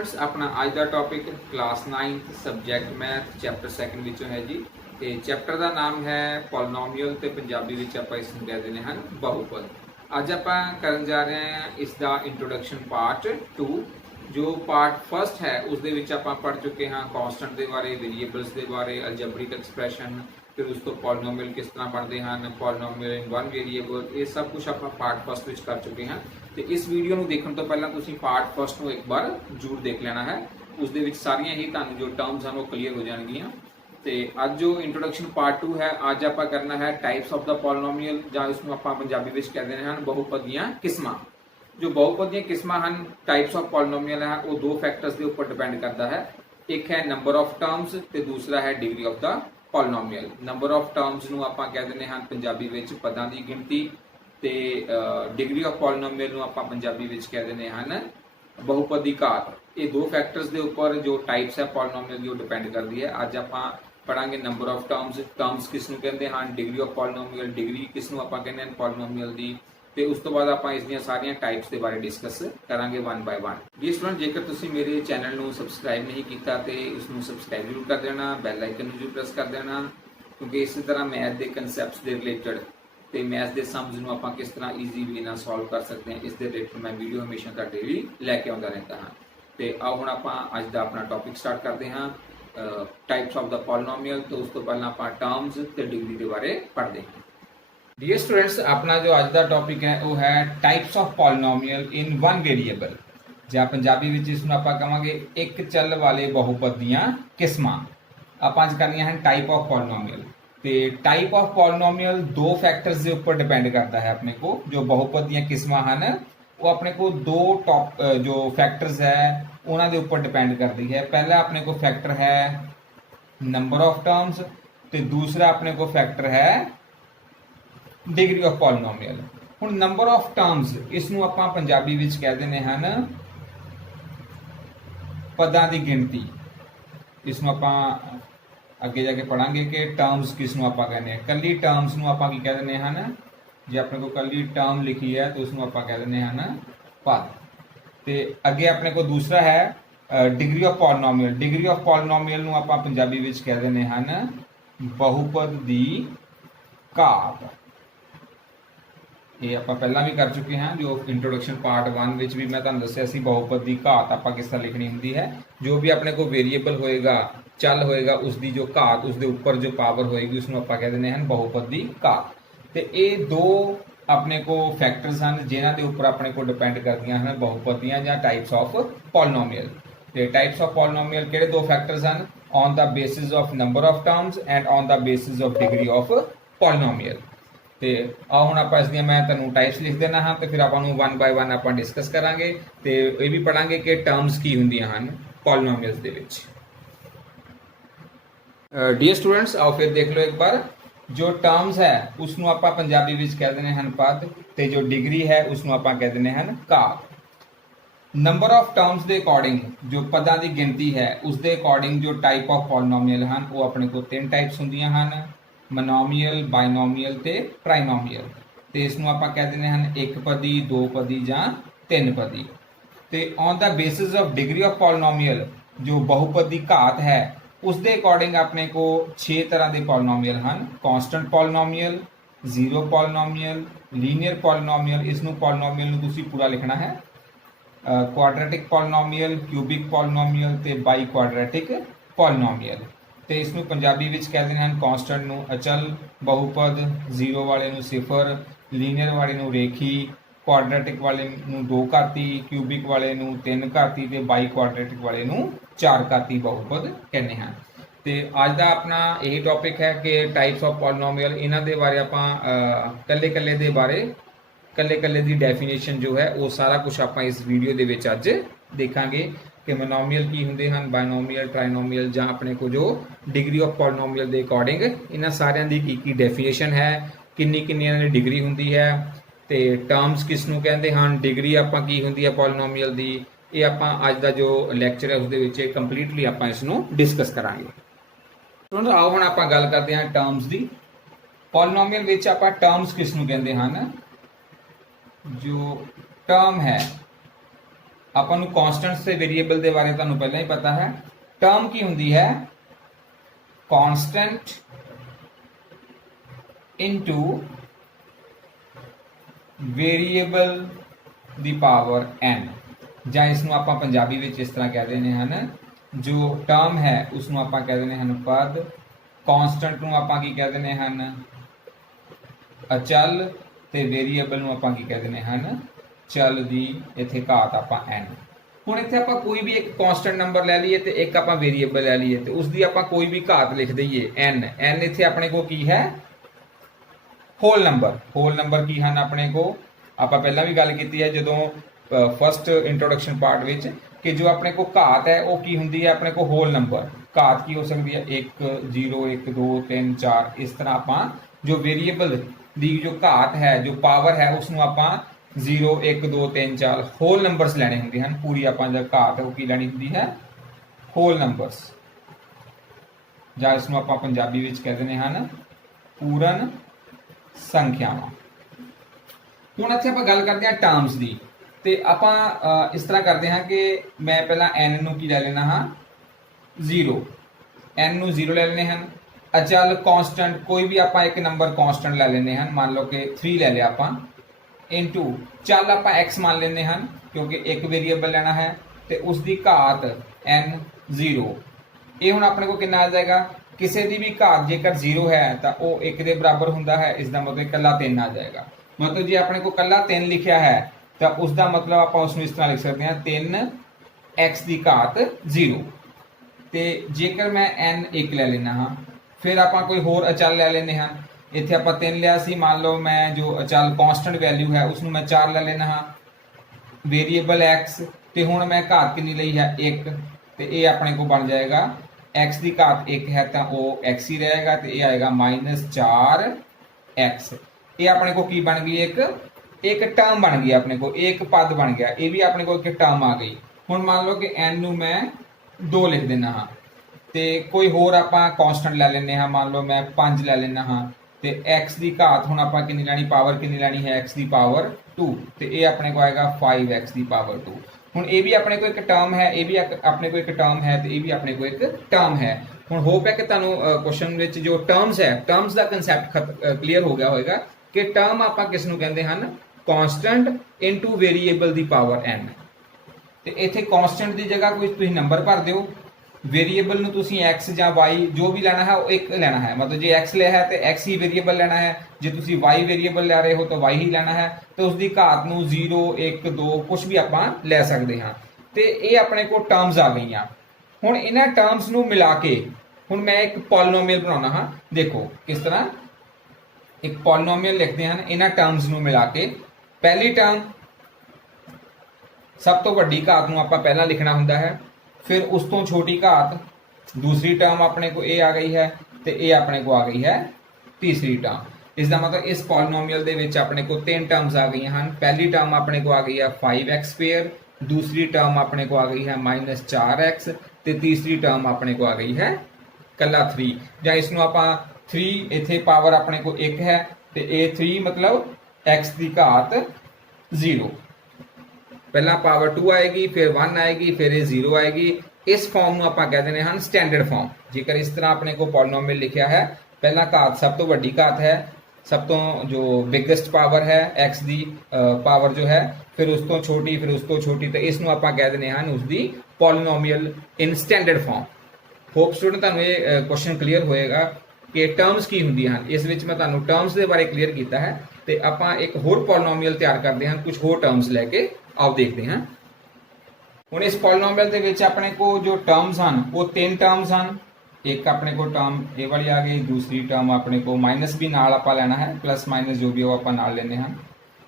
Students अपना अज का topic class 9th subject math chapter 2 विचों है जी। तो चैप्टर का नाम है पॉलिनोमियल तो पंजाबी विच आपां इसनूं कह दिंदे हैं बहुपद। अज आपां करन जा रहे हैं इसका इंट्रोडक्शन पार्ट 2। जो पार्ट फर्स्ट है उस दे विच आपां पढ़ चुके हैं कॉन्स्टेंट के बारे, वेरीएबल्स के बारे, अलजबरिक एक्सप्रैशन, फिर उस तो पॉलिनोमियल किस तरह बनते हैं, पॉलिनोमियल इन वन वेरीएबल, ये सब कुछ आप पार्ट फर्स्ट में कर चुके हैं। तो इस वीडियो को देखने तो पहला तुसीं पार्ट फर्स्ट को एक बार जरूर देख लेना है। उस दे विच सारियां ही तुहानूं जो टर्म्स हैं वो क्लीयर हो जाएगियां। तो अज जो इंट्रोडक्शन पार्ट 2 है, अज आप करना है टाइप्स ऑफ द पॉलिनोमियल, जां इसनूं आपां पंजाबी विच कहते हैं बहुपद दीयां किस्मां। जो बहुपद दीयां किस्मां हैं, टाइप्स ऑफ पॉलिनोमियल है, वो दो फैक्टर्स के ऊपर डिपेंड करता है। एक है नंबर ऑफ टर्म्स तो दूसरा है degree of the polynomial. Number of terms नूं आपां कह दिंदे हां पंजाबी विच पदां दी गिणती, ते डिग्री ऑफ पॉलिनोमियल नूं आपां पंजाबी विच कह दिंदे हां बहुपद दी घात। ये दो फैक्टर्स के ऊपर जो टाइप्स है पॉलिनोमियल जो डिपेंड करती है। अज आपां पढ़ांगे नंबर ऑफ टर्म्स, टर्म्स किसनूं कहंदे हां, डिग्री ऑफ पॉलिनोमियल, डिग्री किसनूं आपां कहंदे हां पॉलिनोमियल दी, ते उस तो बाद आपां इस दीयां सारियां टाइप्स के बारे डिस्कस करांगे वन बाय वन। जी स्टूडेंट, जेकर तुसीं मेरे चैनल नूं सबसक्राइब नहीं कीता ते उसनूं सबसक्राइब जरूर कर देना, बैल आइकन नूं जरूर प्रेस कर देना, क्योंकि इस तरह मैथ के कंसैप्ट्स के रिलेटेड तो मैथ के सम्स नूं आपां किस तरह ईजी वे नाल सॉल्व कर सकते हैं, इस दे रिलेटेड मैं वीडियो हमेशा तुहाडे लई लैके आउंदा रहता हाँ। तो आओ हुण आपां अज दा अपना टॉपिक स्टार्ट करते हैं टाइप्स ऑफ द पॉलिनोमियल। तो उस तो पहला आपां टर्म्स ते डिग्री के बारे पढ़ते हैं। डियर स्टूडेंट्स, अपना जो अज का टॉपिक है वो है types of polynomial in one variable, जां पंजाबी विच इसनूं आपां कहांगे एक चल वाले बहुपद दीयां किस्मां। आपां अज करनियां हैं टाइप ऑफ पॉलिनोमियल। तो टाइप ऑफ पॉलिनोमियल दो फैक्टर्स के ऊपर डिपेंड करता है। अपने को जो बहुपद दीयां किस्मां हैं वो अपने को दो टॉप जो फैक्टर्स है उन्हां दे ऊपर डिपेंड करती है। पहला अपने को फैक्टर है नंबर ऑफ टर्म्स, तो दूसरा अपने को फैक्टर है डिग्री ऑफ पॉलिनोमियल। हुण नंबर ऑफ टर्म्स इसनूं आपां पंजाबी विच कह दिंदे हन पदां दी गिणती। इसनूं आपां अगे जाके पढ़ांगे कि टर्म्स किसनूं आपां कहने हैं। कल्ली टर्म्स नूं आपां की कह दिंदे हन, जे अपने को कल्ली टर्म लिखी है तो उसनूं आपां कह दिंदे हन पद। ते अगे अपने को दूसरा है degree of polynomial. Degree of polynomial नूं आपां पंजाबी विच कह दिंदे हन बहुपद दी घात। ये आप पहला भी कर चुके हैं, जो इंट्रोडक्शन पार्ट 1 विच भी मैं तुहानूं दस्सिया सी बहुपद की घात आपां किस तरह लिखनी हुंदी है। जो भी अपने को वेरीएबल होएगा, चल होएगा, उसकी जो घात उसके ऊपर जो पावर होएगी उसनूं आपां कह दिंदे हैं बहुपद की घात। तो ये दो अपने को फैक्टर्स हैं जिन्हां दे उपर अपने को डिपेंड करदियां हैं बहुपद दीयां जां टाइप्स ऑफ पॉलिनोमियल। तो टाइप्स ऑफ पॉलिनोमियल किहड़े दो फैक्टर्स हैं, on the basis of number of terms and on the basis of degree of polynomial. तो आओ हुण आपां इसदियां मैं तुहानूं टाइप्स लिख देना हाँ, तो फिर आपां नूं वन बाय वन आपां डिस्कस करांगे। तो ये भी पढ़ांगे कि टर्म्स की हुंदियां हन पॉलिनोमियल्स दे विच। डियर स्टूडेंट्स, आओ फिर देख लो एक बार। जो टर्म्स है उसनूं आपां पंजाबी विच कह दिंदे हन पद, ते जो डिग्री है उसनूं आपां कह दिंदे हन घात। नंबर ऑफ टर्म्स के अकॉर्डिंग जो पदां की गिणती है उसके अकॉर्डिंग जो टाइप ऑफ पॉलिनोमियल हैं वो अपने को 3 टाइप्स हुंदियां हन, मोनोमियल, बाइनोमियल ते ट्राइनोमियल। तो इसनूं आपां कह दिंदे हन एक पदी, दो पदी जां 3 पदी। तो on the basis of degree of polynomial जो बहुपद की घात है उसके अकॉर्डिंग अपने को 6 तरह के पॉलिनोमियल हैं। Constant polynomial, zero polynomial, linear polynomial, इसनूं पॉलिनोमियल नूं तुसीं पूरा लिखना है, क्वाड्रेटिक पॉलिनोमियल, क्यूबिक पॉलिनोमियल ते बाई क्वाड्रेटिक पॉलिनोमियल। तो इसनूं पंजाबी विच कह दिंदे हन कॉन्स्टेंट नूं अचल बहुपद, जीरो वाले नूं सिफर, लीनियर वाले नूं रेखी, क्वाड्रेटिक वाले नूं 2 घाती, क्यूबिक वाले नूं 3 घाती ते बाई क्वाड्रेटिक वाले नूं 4 घाती बहुपद कहने हैं। तो अज का अपना यही टॉपिक है कि टाइप्स ऑफ पॉलिनोमियल, इन्हां दे बारे आपां कल्ले कल्ले दे बारे कल्ले कल्ले दी डेफिनेशन जो है वो सारा कुछ आपां इस वीडियो दे विच अज देखांगे कि मोनोमियल की हुंदे हन, बाइनोमियल, ट्राइनोमियल, जां अपने को जो डिग्री ऑफ पॉलिनोमियल के अकॉर्डिंग इन्हां सारियां दी की डेफिनेशन है, किन्नी किन्नी इन्हां दी डिग्री हुंदी है, तो टर्म्स किसनूं कहंदे हन, डिग्री आपां की हुंदी है पॉलिनोमियल दी। ये आपां अज दा जो लैक्चर है उसदे विच कंप्लीटली आपां इसनूं डिस्कस करांगे। तो आओ हुण आपां गल करदे हां टर्म्स दी। पॉलिनोमियल विच आपां टर्म्स किसनूं कहंदे हन, जो टर्म है ਆਪਾਂ ਨੂੰ ਕਨਸਟੈਂਟਸ ਤੇ ਵੇਰੀਏਬਲ ਦੇ ਬਾਰੇ ਤੁਹਾਨੂੰ ਪਹਿਲਾਂ ਹੀ ਪਤਾ ਹੈ। ਟਰਮ ਕੀ ਹੁੰਦੀ ਹੈ? ਕਾਂਸਟੈਂਟ ਇਨਟੂ ਵੇਰੀਏਬਲ ਦੀ ਪਾਵਰ n, ਜਾਂ ਇਸ ਨੂੰ ਆਪਾਂ ਪੰਜਾਬੀ ਵਿੱਚ ਇਸ ਤਰ੍ਹਾਂ ਕਹਿ ਦਿੰਦੇ ਹਨ, ਜੋ ਟਰਮ ਹੈ ਉਸ ਨੂੰ ਆਪਾਂ ਕਹਿ ਦਿੰਦੇ ਹਨ ਪਦ, ਕਾਂਸਟੈਂਟ ਨੂੰ ਆਪਾਂ ਕੀ ਕਹਿ ਦਿੰਦੇ ਹਨ? ਅਚਲ, ਤੇ ਵੇਰੀਏਬਲ ਨੂੰ ਆਪਾਂ ਕੀ ਕਹਿ ਦਿੰਦੇ ਹਨ? ਚਲ ਦੀ ਇੱਥੇ ਘਾਤ ਆਪਾਂ n। ਹੁਣ ਇੱਥੇ ਆਪਾਂ ਕੋਈ ਵੀ ਇੱਕ ਕਾਂਸਟੈਂਟ ਨੰਬਰ ਲੈ ਲਈਏ ਤੇ ਇੱਕ ਆਪਾਂ ਵੇਰੀਏਬਲ ਲੈ ਲਈਏ ਤੇ ਉਸ ਦੀ ਆਪਾਂ ਕੋਈ ਵੀ ਘਾਤ ਲਿਖ ਦਈਏ n। n ਇੱਥੇ ਆਪਣੇ ਕੋਲ ਕੀ ਹੈ? Whole number. ਹੋਲ ਨੰਬਰ ਕੀ ਹਨ ਆਪਣੇ ਕੋਲ? ਆਪਾਂ ਪਹਿਲਾਂ ਵੀ ਗੱਲ ਕੀਤੀ ਹੈ ਜਦੋਂ ਫਸਟ ਇੰਟਰੋਡਕਸ਼ਨ ਪਾਰਟ ਵਿੱਚ, ਕਿ ਜੋ ਆਪਣੇ ਕੋਲ ਘਾਤ ਹੈ ਉਹ ਕੀ ਹੁੰਦੀ ਹੈ? ਆਪਣੇ ਕੋਲ ਹੋਲ ਨੰਬਰ। ਘਾਤ ਕੀ ਹੋ ਸਕਦੀ ਹੈ? 1 0 1 2 3 4। ਇਸ ਤਰ੍ਹਾਂ ਆਪਾਂ ਜੋ ਵੇਰੀਏਬਲ ਦੀ ਜੋ ਘਾਤ ਹੈ, ਜੋ ਪਾਵਰ ਹੈ, ਉਸ ਨੂੰ ਆਪਾਂ 0 1 2 3 4 ਹੋਲ ਨੰਬਰਸ ਲੈਣੇ ਹੁੰਦੇ ਹਨ। ਪੂਰੀ ਆਪਾਂ ਜੋ ਘਾਤ ਹੈ ਉਹ ਕੀ ਲੈਣੀ ਹੁੰਦੀ ਹੈ? ਹੋਲ ਨੰਬਰਸ, ਜਾਂ ਇਸ ਨੂੰ ਆਪਾਂ ਪੰਜਾਬੀ ਵਿੱਚ ਕਹਿ ਦਿੰਦੇ ਹਨ ਪੂਰਨ ਸੰਖਿਆਵਾਂ। ਹੁਣ ਇੱਥੇ ਆਪਾਂ ਗੱਲ ਕਰਦੇ ਹਾਂ ਟਰਮਸ ਦੀ, ਤੇ ਆਪਾਂ ਇਸ ਤਰ੍ਹਾਂ ਕਰਦੇ ਹਾਂ ਕਿ ਮੈਂ ਪਹਿਲਾਂ n ਨੂੰ ਕੀ ਲੈ ਲੈਣਾ ਹਾਂ? 0। n ਨੂੰ 0 ਲੈ ਲੈਣੇ ਹਨ। ਅਚਲ ਕਾਂਸਟੈਂਟ, ਕੋਈ ਵੀ ਆਪਾਂ ਇੱਕ ਨੰਬਰ ਕਾਂਸਟੈਂਟ ਲੈ ਲੈਣੇ ਹਨ, ਮੰਨ ਲਓ ਕਿ 3 ਲੈ ਲਿਆ ਆਪਾਂ, ਇਨਟੂ ਚੱਲ ਆਪਾਂ x ਮੰਨ ਲੈਂਦੇ ਹਨ ਕਿਉਂਕਿ ਇੱਕ ਵੇਰੀਏਬਲ ਲੈਣਾ ਹੈ, ਤੇ ਉਸ ਦੀ ਘਾਤ n 0। ਇਹ ਹੁਣ ਆਪਣੇ ਕੋਲ ਕਿੰਨਾ ਆ ਜਾਏਗਾ? ਕਿਸੇ ਦੀ ਵੀ ਘਾਤ ਜੇਕਰ 0 ਹੈ ਤਾਂ ਉਹ 1 ਦੇ ਬਰਾਬਰ ਹੁੰਦਾ ਹੈ। ਇਸ ਦਾ ਮਤਲਬ ਇਕੱਲਾ 3 ਆ ਜਾਏਗਾ। ਮਤਲਬ ਜੇ ਆਪਣੇ ਕੋਲ ਇਕੱਲਾ 3 ਲਿਖਿਆ ਹੈ ਤਾਂ ਉਸ ਦਾ ਮਤਲਬ ਆਪਾਂ ਉਸ ਨੂੰ ਇਸ ਤਰ੍ਹਾਂ ਲਿਖ ਸਕਦੇ ਹਾਂ 3x ਦੀ ਘਾਤ 0। ਤੇ ਜੇਕਰ ਮੈਂ n 1 ਲੈ ਲੈਣਾ ਹਾਂ, ਫਿਰ ਆਪਾਂ ਕੋਈ ਹੋਰ ਅਚਲ ਲੈ ਲੈਂਦੇ ਹਾਂ। ਇੱਥੇ ਆਪਾਂ 3 ਲਿਆ ਸੀ, ਮੰਨ ਲਓ ਮੈਂ ਜੋ ਅਚਲ ਕਾਂਸਟੈਂਟ ਵੈਲਿਊ ਹੈ ਉਸ ਨੂੰ ਮੈਂ 4 ਲੈ ਲੈਣਾ ਹਾਂ, ਵੇਰੀਏਬਲ x, ਤੇ ਹੁਣ ਮੈਂ ਘਾਤ ਕਿੰਨੀ ਲਈ ਹੈ? 1, ਤੇ ਇਹ ਆਪਣੇ ਕੋਲ ਬਣ ਜਾਏਗਾ x ਦੀ ਘਾਤ 1 ਹੈ ਤਾਂ ਉਹ x ਹੀ ਰਹੇਗਾ, ਤੇ ਇਹ ਆਏਗਾ -4x। ਇਹ ਆਪਣੇ ਕੋਲ ਕੀ ਬਣ ਗਈ? ਇੱਕ ਟਰਮ ਬਣ ਗਈ ਆਪਣੇ ਕੋਲ, ਇੱਕ ਪਦ ਬਣ ਗਿਆ। ਇਹ ਵੀ ਆਪਣੇ ਕੋਲ ਇੱਕ ਟਰਮ ਆ ਗਈ। ਹੁਣ ਮੰਨ ਲਓ ਕਿ n ਨੂੰ ਮੈਂ 2 ਲਿਖ ਦੇਣਾ ਹਾਂ, ਤੇ ਕੋਈ ਹੋਰ ਆਪਾਂ ਕਾਂਸਟੈਂਟ ਲੈ ਲੈਂਦੇ ਹਾਂ, ਮੰਨ ਲਓ ਮੈਂ 5 ਲੈ ਲੈਣਾ ਹਾਂ, ਤੇ x ਦੀ ਘਾਤ ਹੁਣ ਆਪਾਂ ਕਿੰਨੀ ਲੈਣੀ? ਪਾਵਰ ਕਿੰਨੀ ਲੈਣੀ ਹੈ? x ਦੀ ਪਾਵਰ 2, ਤੇ ਇਹ ਆਪਣੇ ਕੋਲ ਆਏਗਾ 5x ਦੀ ਪਾਵਰ 2। ਹੁਣ ਇਹ ਵੀ ਆਪਣੇ ਕੋਲ ਇੱਕ ਟਰਮ ਹੈ, ਇਹ ਵੀ ਆਪਣੇ ਕੋਲ ਇੱਕ ਟਰਮ ਹੈ, ਤੇ ਇਹ ਵੀ ਆਪਣੇ ਕੋਲ ਇੱਕ ਟਰਮ ਹੈ। ਹੁਣ ਹੋਪ ਹੈ ਕਿ ਤੁਹਾਨੂੰ ਕੁਐਸਚਨ ਵਿੱਚ ਜੋ ਟਰਮਸ ਹੈ, ਟਰਮਸ ਦਾ ਕਨਸੈਪਟ ਕਲੀਅਰ ਹੋ ਗਿਆ ਹੋਵੇਗਾ ਕਿ ਟਰਮ ਆਪਾਂ ਕਿਸ ਨੂੰ ਕਹਿੰਦੇ ਹਨ? ਕਾਂਸਟੈਂਟ ਇਨਟੂ ਵੇਰੀਏਬਲ ਦੀ ਪਾਵਰ n। ਤੇ ਇੱਥੇ ਕਾਂਸਟੈਂਟ ਦੀ ਜਗ੍ਹਾ ਕੋਈ ਤੁਸੀਂ ਨੰਬਰ ਭਰ ਦਿਓ, ਵੇਰੀਏਬਲ ਨੂੰ ਤੁਸੀਂ x ਜਾਂ y ਜੋ ਵੀ ਲੈਣਾ ਹੈ ਉਹ ਇੱਕ ਲੈਣਾ ਹੈ। ਮਤਲਬ ਜੇ x ਲਿਆ ਹੈ ਤੇ x ਹੀ ਵੇਰੀਏਬਲ ਲੈਣਾ ਹੈ, ਜੇ ਤੁਸੀਂ y ਵੇਰੀਏਬਲ ਲੈ ਰਹੇ ਹੋ ਤਾਂ y ਹੀ ਲੈਣਾ ਹੈ, ਤੇ ਉਸ ਦੀ ਘਾਤ ਨੂੰ 0 1 2 ਕੁਝ ਵੀ ਆਪਾਂ ਲੈ ਸਕਦੇ ਹਾਂ। ਤੇ ਇਹ ਆਪਣੇ ਕੋਲ ਟਰਮਸ ਆ ਗਈਆਂ। ਹੁਣ ਇਹਨਾਂ ਟਰਮਸ ਨੂੰ ਮਿਲਾ ਕੇ ਹੁਣ ਮੈਂ ਇੱਕ ਪੋਲੀਨੋਮੀਅਲ ਬਣਾਉਣਾ ਹਾਂ। ਦੇਖੋ ਕਿਸ ਤਰ੍ਹਾਂ ਇੱਕ ਪੋਲੀਨੋਮੀਅਲ ਲਿਖਦੇ ਹਨ ਇਹਨਾਂ ਟਰਮਸ ਨੂੰ ਮਿਲਾ ਕੇ। ਪਹਿਲੀ ਟਰਮ, ਸਭ ਤੋਂ ਵੱਡੀ ਘਾਤ ਨੂੰ ਆਪਾਂ ਪਹਿਲਾਂ ਲਿਖਣਾ ਹੁੰਦਾ ਹੈ, ਫਿਰ ਉਸ ਤੋਂ ਛੋਟੀ ਘਾਤ, ਦੂਸਰੀ ਟਰਮ ਆਪਣੇ ਕੋ ਇਹ ਆ ਗਈ ਹੈ, ਤੇ ਇਹ ਆਪਣੇ ਕੋ ਆ ਗਈ ਹੈ ਤੀਸਰੀ ਟਰਮ। ਇਸ ਦਾ ਮਤਲਬ ਇਸ ਪੋਲੀਨੋਮੀਅਲ ਦੇ ਵਿੱਚ ਆਪਣੇ ਕੋ 3 ਟਰਮਸ ਆ ਗਈਆਂ ਹਨ। ਪਹਿਲੀ ਟਰਮ ਆਪਣੇ ਕੋ ਆ ਗਈ ਹੈ 5x², ਦੂਸਰੀ ਟਰਮ ਆਪਣੇ ਕੋ ਆ ਗਈ ਹੈ -4x, ਤੇ ਤੀਸਰੀ ਟਰਮ ਆਪਣੇ ਕੋ ਆ ਗਈ ਹੈ ਕੱਲਾ 3। ਜਾਂ ਇਸ ਨੂੰ ਆਪਾਂ 3, ਇੱਥੇ ਪਾਵਰ ਆਪਣੇ ਕੋ 1 ਹੈ, ਤੇ ਇਹ 3 ਮਤਲਬ x ਦੀ ਘਾਤ 0। ਪਹਿਲਾਂ ਪਾਵਰ 2 ਆਏਗੀ, ਫਿਰ 1 ਆਏਗੀ, ਫਿਰ ਇਹ 0 ਆਏਗੀ। ਇਸ ਫਾਰਮ ਨੂੰ ਆਪਾਂ ਕਹਿ ਦਿੰਦੇ ਹਨ ਸਟੈਂਡਰਡ ਫਾਰਮ। ਜੇਕਰ ਇਸ ਤਰ੍ਹਾਂ ਆਪਣੇ ਕੋ ਪੋਲੀਨੋਮੀਅਲ ਲਿਖਿਆ ਹੈ, ਪਹਿਲਾਂ ਘਾਤ ਸਭ ਤੋਂ ਵੱਡੀ ਘਾਤ ਹੈ, ਸਭ ਤੋਂ ਜੋ ਬਿਗੇਸਟ ਪਾਵਰ ਹੈ x ਦੀ ਪਾਵਰ ਜੋ ਹੈ, ਫਿਰ ਉਸ ਤੋਂ ਛੋਟੀ, ਫਿਰ ਉਸ ਤੋਂ ਛੋਟੀ, ਤੇ ਇਸ ਨੂੰ ਆਪਾਂ ਕਹਿ ਦਿੰਦੇ ਹਨ ਉਸ ਦੀ ਪੋਲੀਨੋਮੀਅਲ ਇਨ ਸਟੈਂਡਰਡ ਫਾਰਮ। ਹੋਪ ਸਟੂਡੈਂਟ ਤੁਹਾਨੂੰ ਇਹ ਕੁਐਸਚਨ ਕਲੀਅਰ ਹੋਏਗਾ ਕਿ ਟਰਮਸ ਕੀ ਹੁੰਦੀਆਂ ਹਨ। ਇਸ ਵਿੱਚ ਮੈਂ ਤੁਹਾਨੂੰ ਟਰਮਸ ਦੇ ਬਾਰੇ ਕਲੀਅਰ ਕੀਤਾ ਹੈ, ਤੇ ਆਪਾਂ ਇੱਕ ਹੋਰ ਪੋਲੀਨੋਮੀਅਲ ਤਿਆਰ ਕਰਦੇ ਹਾਂ ਕੁਝ ਹੋਰ ਟਰਮਸ ਲੈ ਕੇ। ਆਓ ਦੇਖਦੇ ਹਾਂ। ਹੁਣ ਇਸ ਪੋਲੀਨੋਮੀਅਲ ਦੇ ਵਿੱਚ ਆਪਣੇ ਕੋ ਜੋ ਟਰਮਸ ਹਨ ਉਹ 3 ਟਰਮਸ ਹਨ। ਇੱਕ ਆਪਣੇ ਕੋ ਟਰਮ ਇਹ ਵਾਲੀ ਆ ਗਈ, ਦੂਸਰੀ ਟਰਮ ਆਪਣੇ ਕੋ ਮਾਈਨਸ ਵੀ ਨਾਲ ਆਪਾਂ ਲੈਣਾ ਹੈ, ਪਲੱਸ ਮਾਈਨਸ ਜੋ ਵੀ ਉਹ ਆਪਾਂ ਨਾਲ ਲੈਣੇ ਹਨ।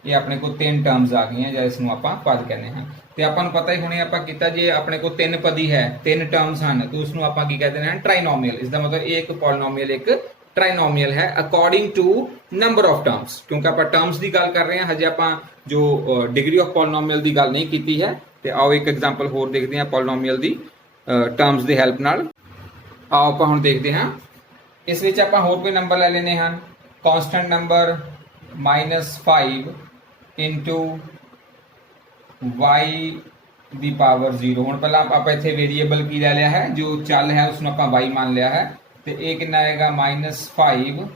ਇਹ ਆਪਣੇ ਕੋ 3 ਟਰਮਸ ਆ ਗਈਆਂ, ਜਾਂ ਇਸ ਨੂੰ ਆਪਾਂ ਪਦ ਕਹਿੰਦੇ ਹਾਂ। ਤੇ ਆਪਾਂ ਨੂੰ ਪਤਾ ਹੀ ਹੁਣੇ ਆਪਾਂ ਕੀਤਾ, ਜੇ ਆਪਣੇ ਕੋ 3 ਪਦੀ ਹੈ, 3 ਟਰਮਸ ਹਨ, ਤਾਂ ਉਸ ਨੂੰ ਆਪਾਂ ਕੀ ਕਹਿੰਦੇ ਹਾਂ? ਟ੍ਰਾਈਨੋਮੀਅਲ। ਇਸ ਦਾ ਮਤਲਬ ਇਹ ਇੱਕ ਪੋਲੀਨੋਮੀਅਲ ਇੱਕ ਟ੍ਰਾਈਨੋਮੀਅਲ ਹੈ according to number of terms. ਕਿਉਂਕਿ ਆਪਾਂ ਟਰਮਸ ਦੀ ਗੱਲ ਕਰ ਰਹੇ ਹਾਂ, ਹਜੇ ਆਪਾਂ ਜੋ ਡਿਗਰੀ ਆਫ ਪੋਲੀਨੋਮੀਅਲ ਦੀ ਗੱਲ ਨਹੀਂ ਕੀਤੀ ਹੈ। ਤੇ ਆਓ ਇੱਕ ਐਗਜ਼ਾਮਪਲ ਹੋਰ ਦੇਖਦੇ ਹਾਂ ਪੋਲੀਨੋਮੀਅਲ ਦੀ ਟਰਮਸ ਦੀ ਹੈਲਪ ਨਾਲ। ਆਓ ਆਪਾਂ ਹੁਣ ਦੇਖਦੇ ਹਾਂ। ਇਸ ਵਿੱਚ ਆਪਾਂ ਹੋਰ ਕੋਈ ਨੰਬਰ ਲੈ ਲੈਣੇ ਹਨ। ਕਾਂਸਟੈਂਟ ਨੰਬਰ -5 into y ਦੀ ਪਾਵਰ 0। ਹੁਣ ਪਹਿਲਾਂ ਆਪਾਂ ਇੱਥੇ ਵੇਰੀਏਬਲ ਕੀ ਲੈ ਲਿਆ ਹੈ, ਜੋ ਚੱਲ ਹੈ ਉਸ ਨੂੰ ਆਪਾਂ y ਮੰਨ ਲਿਆ ਹੈ, ਤੇ ਇਹ ਕਿੰਨਾ ਆਏਗਾ -5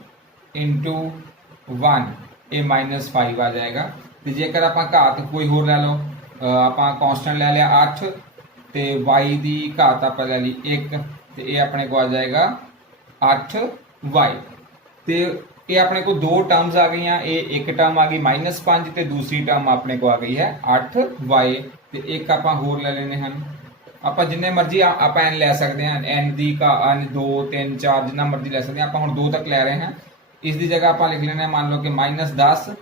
ਇੰਟੂ 1, ਇਹ -5 ਆ ਜਾਏਗਾ। ਤੇ ਜੇਕਰ ਆਪਾਂ ਘਾਤ ਕੋਈ ਹੋਰ ਲੈ ਲਓ, ਆਪਾਂ ਕੌਂਸਟੈਂਟ ਲੈ ਲਿਆ 8 ਤੇ y ਦੀ ਘਾਤ ਆਪਾਂ ਲੈ ਲਈ 1, ਤੇ ਇਹ ਆਪਣੇ ਕੋ ਆ ਜਾਏਗਾ 8y। ਤੇ ਇਹ ਆਪਣੇ को दो टर्म्स आ गई, ये एक टर्म आ गई -5 ਤੇ दूसरी टर्म ਆਪਣੇ को आ गई है 8y। ਤੇ ਇੱਕ ਆਪਾਂ ਹੋਰ ਲੈ ਲੈਣੇ ਹਨ, ਆਪਾਂ ਜਿੰਨੇ ਮਰਜ਼ੀ ਆਪਾਂ n ਲੈ ਸਕਦੇ ਹਾਂ, n ਦੀ n 2 3 4 ਜਿੰਨਾ ਮਰਜ਼ੀ ਲੈ ਸਕਦੇ ਹਾਂ। ਆਪਾਂ ਹੁਣ 2 ਤੱਕ ਲੈ ਰਹੇ ਹਾਂ, ਇਸ ਦੀ ਜਗ੍ਹਾ ਆਪਾਂ ਲਿਖ ਲੈਣਾ ਮੰਨ ਲਓ ਕਿ -10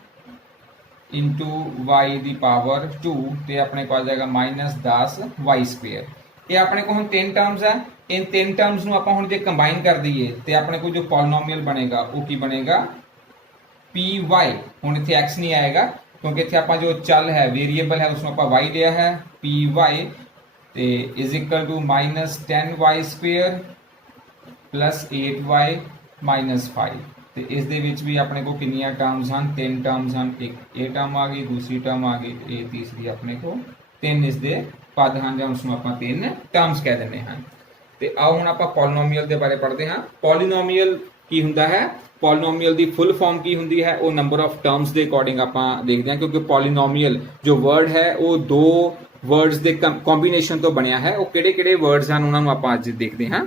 ਇੰਟੂ y ਦੀ ਪਾਵਰ 2, ਤੇ ਆਪਣੇ को आ जाएगा -10y²। ਇਹ ਆਪਣੇ को ਹੁਣ 3 ਟਰਮਸ ਹੈ, इन 3 टर्म्स ਨੂੰ ਆਪਾਂ ਹੁਣ ਜੇ ਕੰਬਾਈਨ ਕਰ ਦਈਏ ਤੇ ਆਪਣੇ ਕੋਲ ਜੋ ਪੋਲੀਨੋਮੀਅਲ ਬਣੇਗਾ ਉਹ ਕੀ ਬਣੇਗਾ py। ਹੁਣ ਇੱਥੇ x ਨਹੀਂ ਆਏਗਾ ਕਿਉਂਕਿ ਇੱਥੇ ਆਪਾਂ ਜੋ ਚੱਲ ਹੈ ਵੇਰੀਏਬਲ ਹੈ ਉਸ ਨੂੰ ਆਪਾਂ y ਲਿਆ ਹੈ, py ਤੇ is equal to -10y² plus 8y -5। ਤੇ ਇਸ ਦੇ ਵਿੱਚ ਵੀ ਆਪਣੇ ਕੋਲ ਕਿੰਨੀਆਂ ਟਰਮਸ ਹਨ, 3 ਟਰਮਸ ਹਨ। ਇੱਕ ਇਹ ਟਰਮ ਆ ਗਈ, ਦੂਸਰੀ ਟਰਮ ਆ ਗਈ, ਇਹ ਤੀਸਰੀ ਆਪਣੇ ਕੋਲ 3 ਇਸ ਦੇ ਪਦ ਹਨ, ਜਾਂ ਉਸ ਨੂੰ ਆਪਾਂ 3 ਟਰਮਸ ਕਹਿ ਦਿੰਦੇ ਹਾਂ। ਤੇ ਆਓ ਹੁਣ ਆਪਾਂ ਪੋਲੀਨੋਮੀਅਲ ਦੇ ਬਾਰੇ ਪੜ੍ਹਦੇ ਹਾਂ। ਪੋਲੀਨੋਮੀਅਲ ਕੀ ਹੁੰਦਾ ਹੈ, ਪੋਲੀਨੋਮੀਅਲ ਦੀ ਫੁੱਲ ਫਾਰਮ ਕੀ ਹੁੰਦੀ ਹੈ, ਉਹ ਨੰਬਰ ਆਫ ਟਰਮਸ ਦੇ ਅਕੋਰਡਿੰਗ ਆਪਾਂ ਦੇਖਦੇ ਹਾਂ, ਕਿਉਂਕਿ ਪੋਲੀਨੋਮੀਅਲ ਜੋ ਵਰਡ ਹੈ ਉਹ 2 ਵਰਡਸ ਦੇ ਕੰਬੀਨੇਸ਼ਨ ਤੋਂ ਬਣਿਆ ਹੈ। ਉਹ ਕਿਹੜੇ-ਕਿਹੜੇ ਵਰਡਸ ਹਨ ਉਹਨਾਂ ਨੂੰ ਆਪਾਂ ਅੱਜ ਦੇਖਦੇ ਹਾਂ।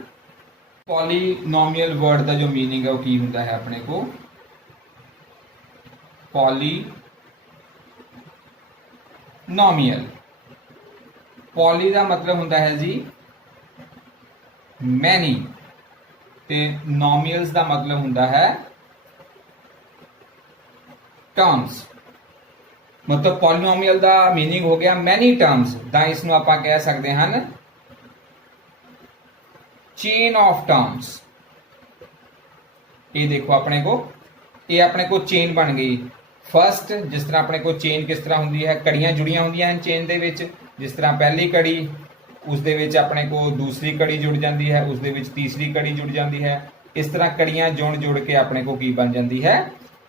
ਪੋਲੀਨੋਮੀਅਲ ਵਰਡ ਦਾ ਜੋ ਮੀਨਿੰਗ ਹੈ ਉਹ ਕੀ ਹੁੰਦਾ ਹੈ ਆਪਣੇ ਕੋ, ਪੋਲੀਨੋਮੀਅਲ। ਪੋਲੀ ਦਾ ਮਤਲਬ ਹੁੰਦਾ ਹੈ ਜੀ मैनी, ਤੇ ਨੋਮੀਅਲਸ ਦਾ ਮਤਲਬ ਹੁੰਦਾ ਹੈ ਟਰਮਸ। ਮਤਲਬ ਪੋਲੀਨੋਮੀਅਲ ਦਾ ਮੀਨਿੰਗ ਹੋ ਗਿਆ ਮੈਨੀ ਟਰਮਸ, ਤਾਂ ਇਸ ਨੂੰ ਆਪਾਂ ਕਹਿ ਸਕਦੇ ਹਨ ਚੇਨ ਆਫ ਟਰਮਸ। ਇਹ ਦੇਖੋ ਆਪਣੇ ਕੋ, ਇਹ ਆਪਣੇ ਕੋ ਚੇਨ ਬਣ ਗਈ। ਫਸਟ, ਜਿਸ ਤਰ੍ਹਾਂ ਆਪਣੇ ਕੋ ਚੇਨ ਕਿਸ ਤਰ੍ਹਾਂ ਹੁੰਦੀ ਹੈ, ਕੜੀਆਂ ਜੁੜੀਆਂ ਹੁੰਦੀਆਂ ਹਨ ਚੇਨ ਦੇ ਵਿੱਚ। ਜਿਸ ਤਰ੍ਹਾਂ ਪਹਿਲੀ ਕੜੀ, ਉਸ ਦੇ ਵਿੱਚ ਆਪਣੇ को दूसरी कड़ी जुड़ जाती है, उस दे विच तीसरी कड़ी जुड़ जाती है। इस तरह कड़ियां जुड़ के अपने को की बन जाती है,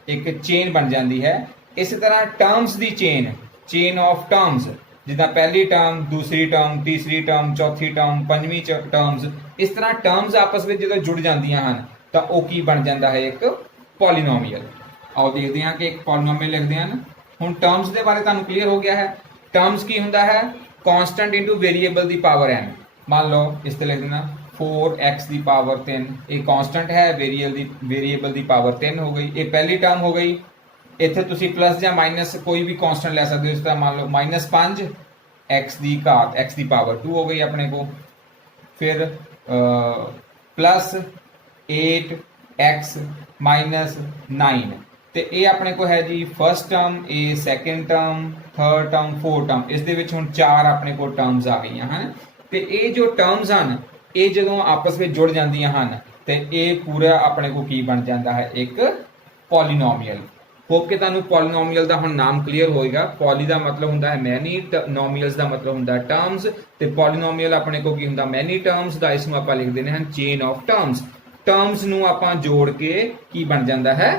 एक चेन बन जाती है। इस तरह terms the chain of terms, जिदा पहली टर्म, दूसरी टर्म, तीसरी टर्म, चौथी टर्म, पंजवीं टर्म्स, इस तरह टर्म्स आपस में जो जुड़ जांदियां हैं तो वो की बन जाता है एक पॉलीनोमियल। आओ देखते हैं कि एक पॉलीनोमियल लिखते हैं। हुण टर्म्स के बारे तुहानूं क्लीयर हो गया है। टर्म्स की हुंदा है constant into variable the power n। मान लो इस तरह लिख देना 4x दी पावर 3, ये कांस्टेंट है, वेरीएबल दी पावर 3 हो गई। ये पहली टर्म हो गई। इत्थे तुसी प्लस या माइनस कोई भी कांस्टेंट ले सकते हो। इस तरह मान लो -5 x दी घात x दी पावर 2 हो गई अपने को। फिर प्लस 8x -9, ਤੇ ਇਹ ਆਪਣੇ ਕੋ ਹੈ ਜੀ ਫਸਟ ਟਰਮ, ਇਹ second term, third term, fourth term. ਇਸ ਦੇ ਵਿੱਚ ਹੁਣ 4 ਆਪਣੇ ਕੋਲ ਟਰਮਸ ਆ ਗਈਆਂ ਹਨ। ਤੇ ਇਹ ਜੋ ਟਰਮਸ ਹਨ ਇਹ ਜਦੋਂ ਆਪਸ ਵਿੱਚ ਜੁੜ ਜਾਂਦੀਆਂ ਹਨ ਤੇ ਇਹ ਪੂਰਾ ਆਪਣੇ ਕੋ ਕੀ ਬਣ ਜਾਂਦਾ ਹੈ, ਇੱਕ ਪੋਲੀਨੋਮੀਅਲ। ਹੋਪ ਕਿ ਤੁਹਾਨੂੰ ਪੋਲੀਨੋਮੀਅਲ ਦਾ ਹੁਣ ਨਾਮ ਕਲੀਅਰ ਹੋਏਗਾ। ਪੋਲੀ ਦਾ ਮਤਲਬ ਹੁੰਦਾ ਹੈ ਮੈਨੀ, ਨੋਮੀਅਲਸ ਦਾ ਮਤਲਬ ਹੁੰਦਾ ਹੈ ਟਰਮਸ, ਤੇ ਪੋਲੀਨੋਮੀਅਲ ਆਪਣੇ ਕੋ ਕੀ ਹੁੰਦਾ ਮੈਨੀ ਟਰਮਸ ਦਾ। ਇਸ ਨੂੰ ਆਪਾਂ ਲਿਖ ਦਿੰਦੇ ਹਾਂ ਚੇਨ ਆਫ ਟਰਮਸ। ਟਰਮਸ ਨੂੰ ਆਪਾਂ ਜੋੜ ਕੇ ਕੀ ਬਣ ਜਾਂਦਾ ਹੈ,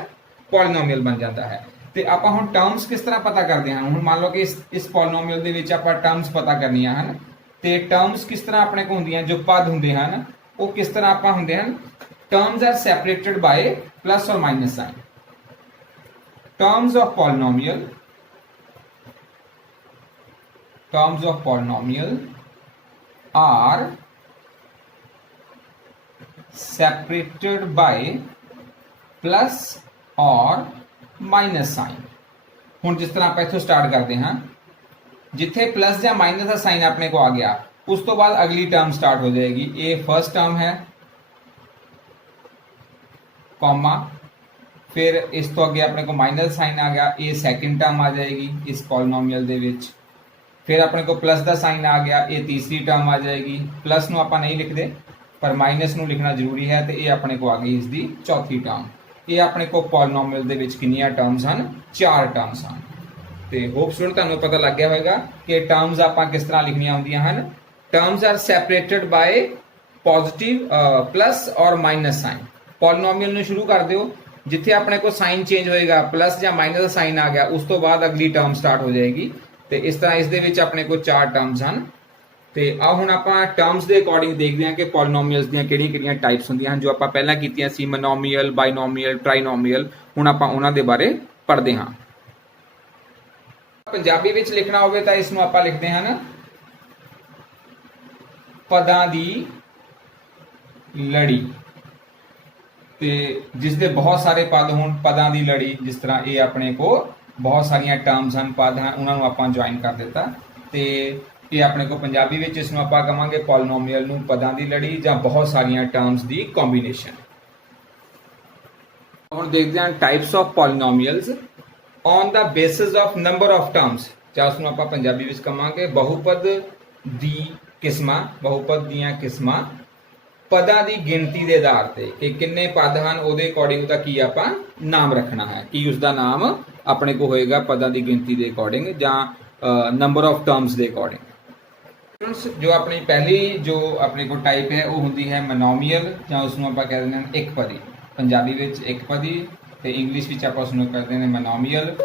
ਪੋਲੀਨੋਮੀਅਲ ਬਣ ਜਾਂਦਾ ਹੈ। ਤੇ ਆਪਾਂ ਹੁਣ ਟਰਮਸ ਕਿਸ ਤਰ੍ਹਾਂ ਪਤਾ ਕਰਦੇ ਹਾਂ। ਹੁਣ ਮੰਨ ਲਓ ਕਿ ਇਸ ਪੋਲੀਨੋਮੀਅਲ ਦੇ ਵਿੱਚ ਆਪਾਂ ਟਰਮਸ ਪਤਾ ਕਰਨੀਆਂ ਹਨ, ਤੇ ਟਰਮਸ ਕਿਸ ਤਰ੍ਹਾਂ ਆਪਣੇ ਕੋ ਹੁੰਦੀਆਂ, ਜੋ ਪਦ ਹੁੰਦੇ ਹਨ ਉਹ ਕਿਸ ਤਰ੍ਹਾਂ ਆਪਾਂ ਹੁੰਦੇ ਹਨ। Terms are separated by plus और minus sign. Terms of polynomial are separated by plus और माइनस साइन। ਹੁਣ ਜਿਸ ਤਰ੍ਹਾਂ ਆਪਾਂ ਇੱਥੋਂ ਸਟਾਰਟ ਕਰਦੇ ਹਾਂ, ਜਿੱਥੇ प्लस ਜਾਂ माइनस ਦਾ ਸਾਈਨ ਆਪਣੇ ਕੋ ਆ ਗਿਆ, ਉਸ ਤੋਂ ਬਾਅਦ ਅਗਲੀ ਟਰਮ ਸਟਾਰਟ ਹੋ ਜਾਏਗੀ। ਇਹ ਫਰਸਟ ਟਰਮ ਹੈ, कॉमा, फिर इस तो अगे अपने को माइनस साइन आ गया, ये सैकेंड टर्म आ जाएगी इस पॉलिनोमियल दे विच। फिर अपने को प्लस का साइन आ गया, ये तीसरी टर्म आ जाएगी। प्लस नूं आपां नहीं लिखते पर माइनस नूं लिखना जरूरी है, तो ये अपने को आ गई इसकी चौथी टर्म। ये अपने को पॉलिनोमियल दे विच कितनी टर्म्स हैं, 4 टर्म्स हैं। तो होप स्टूडेंट तुहानूं पता लग गया होगा कि टर्म्स आपां किस तरह लिखनियां होंदियां हैं। Terms are separated by positive plus और माइनस साइन। पॉलिनोमियल ਨੂੰ ਸ਼ੁਰੂ ਕਰ ਦਿਓ, ਜਿੱਥੇ ਆਪਣੇ ਕੋ ਸਾਈਨ ਚੇਂਜ ਹੋਏਗਾ, प्लस ਜਾਂ माइनस ਦਾ ਸਾਈਨ ਆ ਗਿਆ, ਉਸ ਤੋਂ ਬਾਅਦ ਅਗਲੀ ਟਰਮ ਸਟਾਰਟ ਹੋ ਜਾਏਗੀ। ਤੇ ਇਸ ਤਰ੍ਹਾਂ ਇਸ ਦੇ ਵਿੱਚ ਆਪਣੇ ਕੋਲ ਚਾਰ ਟਰਮਸ ਹਨ। ਤੇ ਆ ਹੁਣ ਆਪਾਂ ਟਰਮਸ ਦੇ ਅਕੋਰਡਿੰਗ ਦੇਖਦੇ ਹਾਂ ਕਿ ਪੋਲੀਨੋਮੀਅਲਸ ਦੀਆਂ ਕਿਹੜੀਆਂ ਟਾਈਪਸ ਹੁੰਦੀਆਂ ਹਨ, ਜੋ ਆਪਾਂ ਪਹਿਲਾਂ ਕੀਤੀਆਂ ਸੀ ਮੋਨੋਮੀਅਲ, ਬਾਈਨੋਮੀਅਲ, ਟ੍ਰਾਈਨੋਮੀਅਲ। ਹੁਣ ਆਪਾਂ ਉਹਨਾਂ ਦੇ ਬਾਰੇ ਪੜ੍ਹਦੇ ਹਾਂ। ਪੰਜਾਬੀ ਵਿੱਚ ਲਿਖਣਾ ਹੋਵੇ ਤਾਂ ਇਸ ਨੂੰ ਆਪਾਂ ਲਿਖਦੇ ਹਨ ਪਦਾਂ ਦੀ ਲੜੀ। ਤੇ ਜਿਸ ਦੇ ਬਹੁਤ ਸਾਰੇ ਪਦ ਹੋਣ, ਪਦਾਂ ਦੀ ਲੜੀ। ਜਿਸ ਤਰ੍ਹਾਂ ਇਹ ਆਪਣੇ ਕੋਲ ਬਹੁਤ ਸਾਰੀਆਂ ਟਰਮਸ ਹਨ, ਪਦ ਹਨ, ਉਹਨਾਂ ਨੂੰ ਆਪਾਂ ਜੁਆਇਨ ਕਰ ਦਿੱਤਾ ਤੇ ਇਹ ਆਪਣੇ ਕੋਲ ਪੰਜਾਬੀ ਵਿੱਚ ਇਸ ਨੂੰ ਆਪਾਂ ਕਹਾਂਗੇ ਪੋਲੀਨੋਮੀਅਲ ਨੂੰ ਪਦਾਂ ਦੀ ਲੜੀ ਜਾਂ ਬਹੁਤ ਸਾਰੀਆਂ ਟਰਮਸ ਦੀ ਕੰਬੀਨੇਸ਼ਨ। ਹੁਣ ਦੇਖਦੇ ਹਾਂ types of polynomials on the basis of number of terms, ਜਾਂ ਉਸ ਨੂੰ ਆਪਾਂ ਪੰਜਾਬੀ ਵਿੱਚ ਕਹਾਂਗੇ ਬਹੁਪਦ ਦੀ ਕਿਸਮਾਂ, ਬਹੁਪਦ ਦੀਆਂ ਕਿਸਮਾਂ ਪਦਾਂ ਦੀ ਗਿਣਤੀ ਦੇ ਆਧਾਰ ਤੇ ਕਿ ਕਿੰਨੇ ਪਦ ਹਨ ਉਹਦੇ ਅਕੋਰਡਿੰਗ ਦਾ ਕੀ ਆਪਾਂ ਨਾਮ ਰੱਖਣਾ ਹੈ, ਕੀ ਉਸ ਦਾ ਨਾਮ ਆਪਣੇ ਕੋਲ ਹੋਏਗਾ ਪਦਾਂ ਦੀ ਗਿਣਤੀ ਦੇ ਅਕੋਰਡਿੰਗ ਜਾਂ ਨੰਬਰ ਆਫ ਟਰਮਸ ਦੇ ਅਕੋਰਡਿੰਗ। ਜੋ ਆਪਣੀ ਪਹਿਲੀ ਜੋ ਆਪਣੇ ਕੋਲ ਟਾਈਪ ਹੈ ਉਹ ਹੁੰਦੀ ਹੈ ਮੋਨੋਮੀਅਲ, ਜਾਂ ਉਸ ਨੂੰ ਆਪਾਂ ਕਹਿ ਦਿੰਦੇ ਹਾਂ ਇੱਕ ਪਦੀ। ਪੰਜਾਬੀ ਵਿੱਚ ਇੱਕ ਪਦੀ ਤੇ ਇੰਗਲਿਸ਼ ਵਿੱਚ ਆਪਾਂ ਉਸ ਨੂੰ ਕਰਦੇ ਨੇ ਮੋਨੋਮੀਅਲ।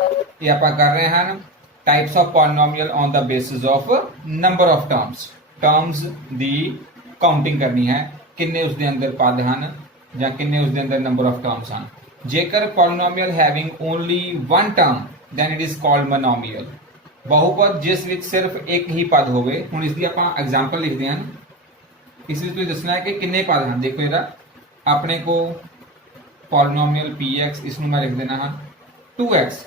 ਇਹ ਆਪਾਂ ਕਰ ਰਹੇ ਹਨ types of polynomial on the basis of number of terms. Terms the counting ਕਰਨੀ ਹੈ, ਕਿੰਨੇ ਉਸ ਦੇ ਅੰਦਰ ਪਦ ਹਨ ਜਾਂ ਕਿੰਨੇ ਉਸ ਦੇ ਅੰਦਰ ਨੰਬਰ ਆਫ ਟਰਮਸ ਹਨ। ਜੇਕਰ polynomial having only one term then it is called monomial. ਬਹੁਪਦ ਜਿਸ ਵਿੱਚ ਸਿਰਫ ਇੱਕ ਹੀ ਪਦ ਹੋਵੇ। ਹੁਣ ਇਸ ਦੀ ਆਪਾਂ ਐਗਜ਼ਾਮਪਲ ਲਿਖਦੇ ਹਾਂ। ਇਸ ਵਿੱਚ ਤੁਸੀਂ ਦੱਸਣਾ ਹੈ ਕਿ ਕਿੰਨੇ ਪਦ ਹਨ। ਦੇਖੋ ਇਹਦਾ ਆਪਣੇ ਕੋ ਪੋਲੀਨੋਮੀਅਲ px, ਇਸ ਨੂੰ ਮੈਂ ਲਿਖ ਦੇਣਾ ਹਾਂ 2x।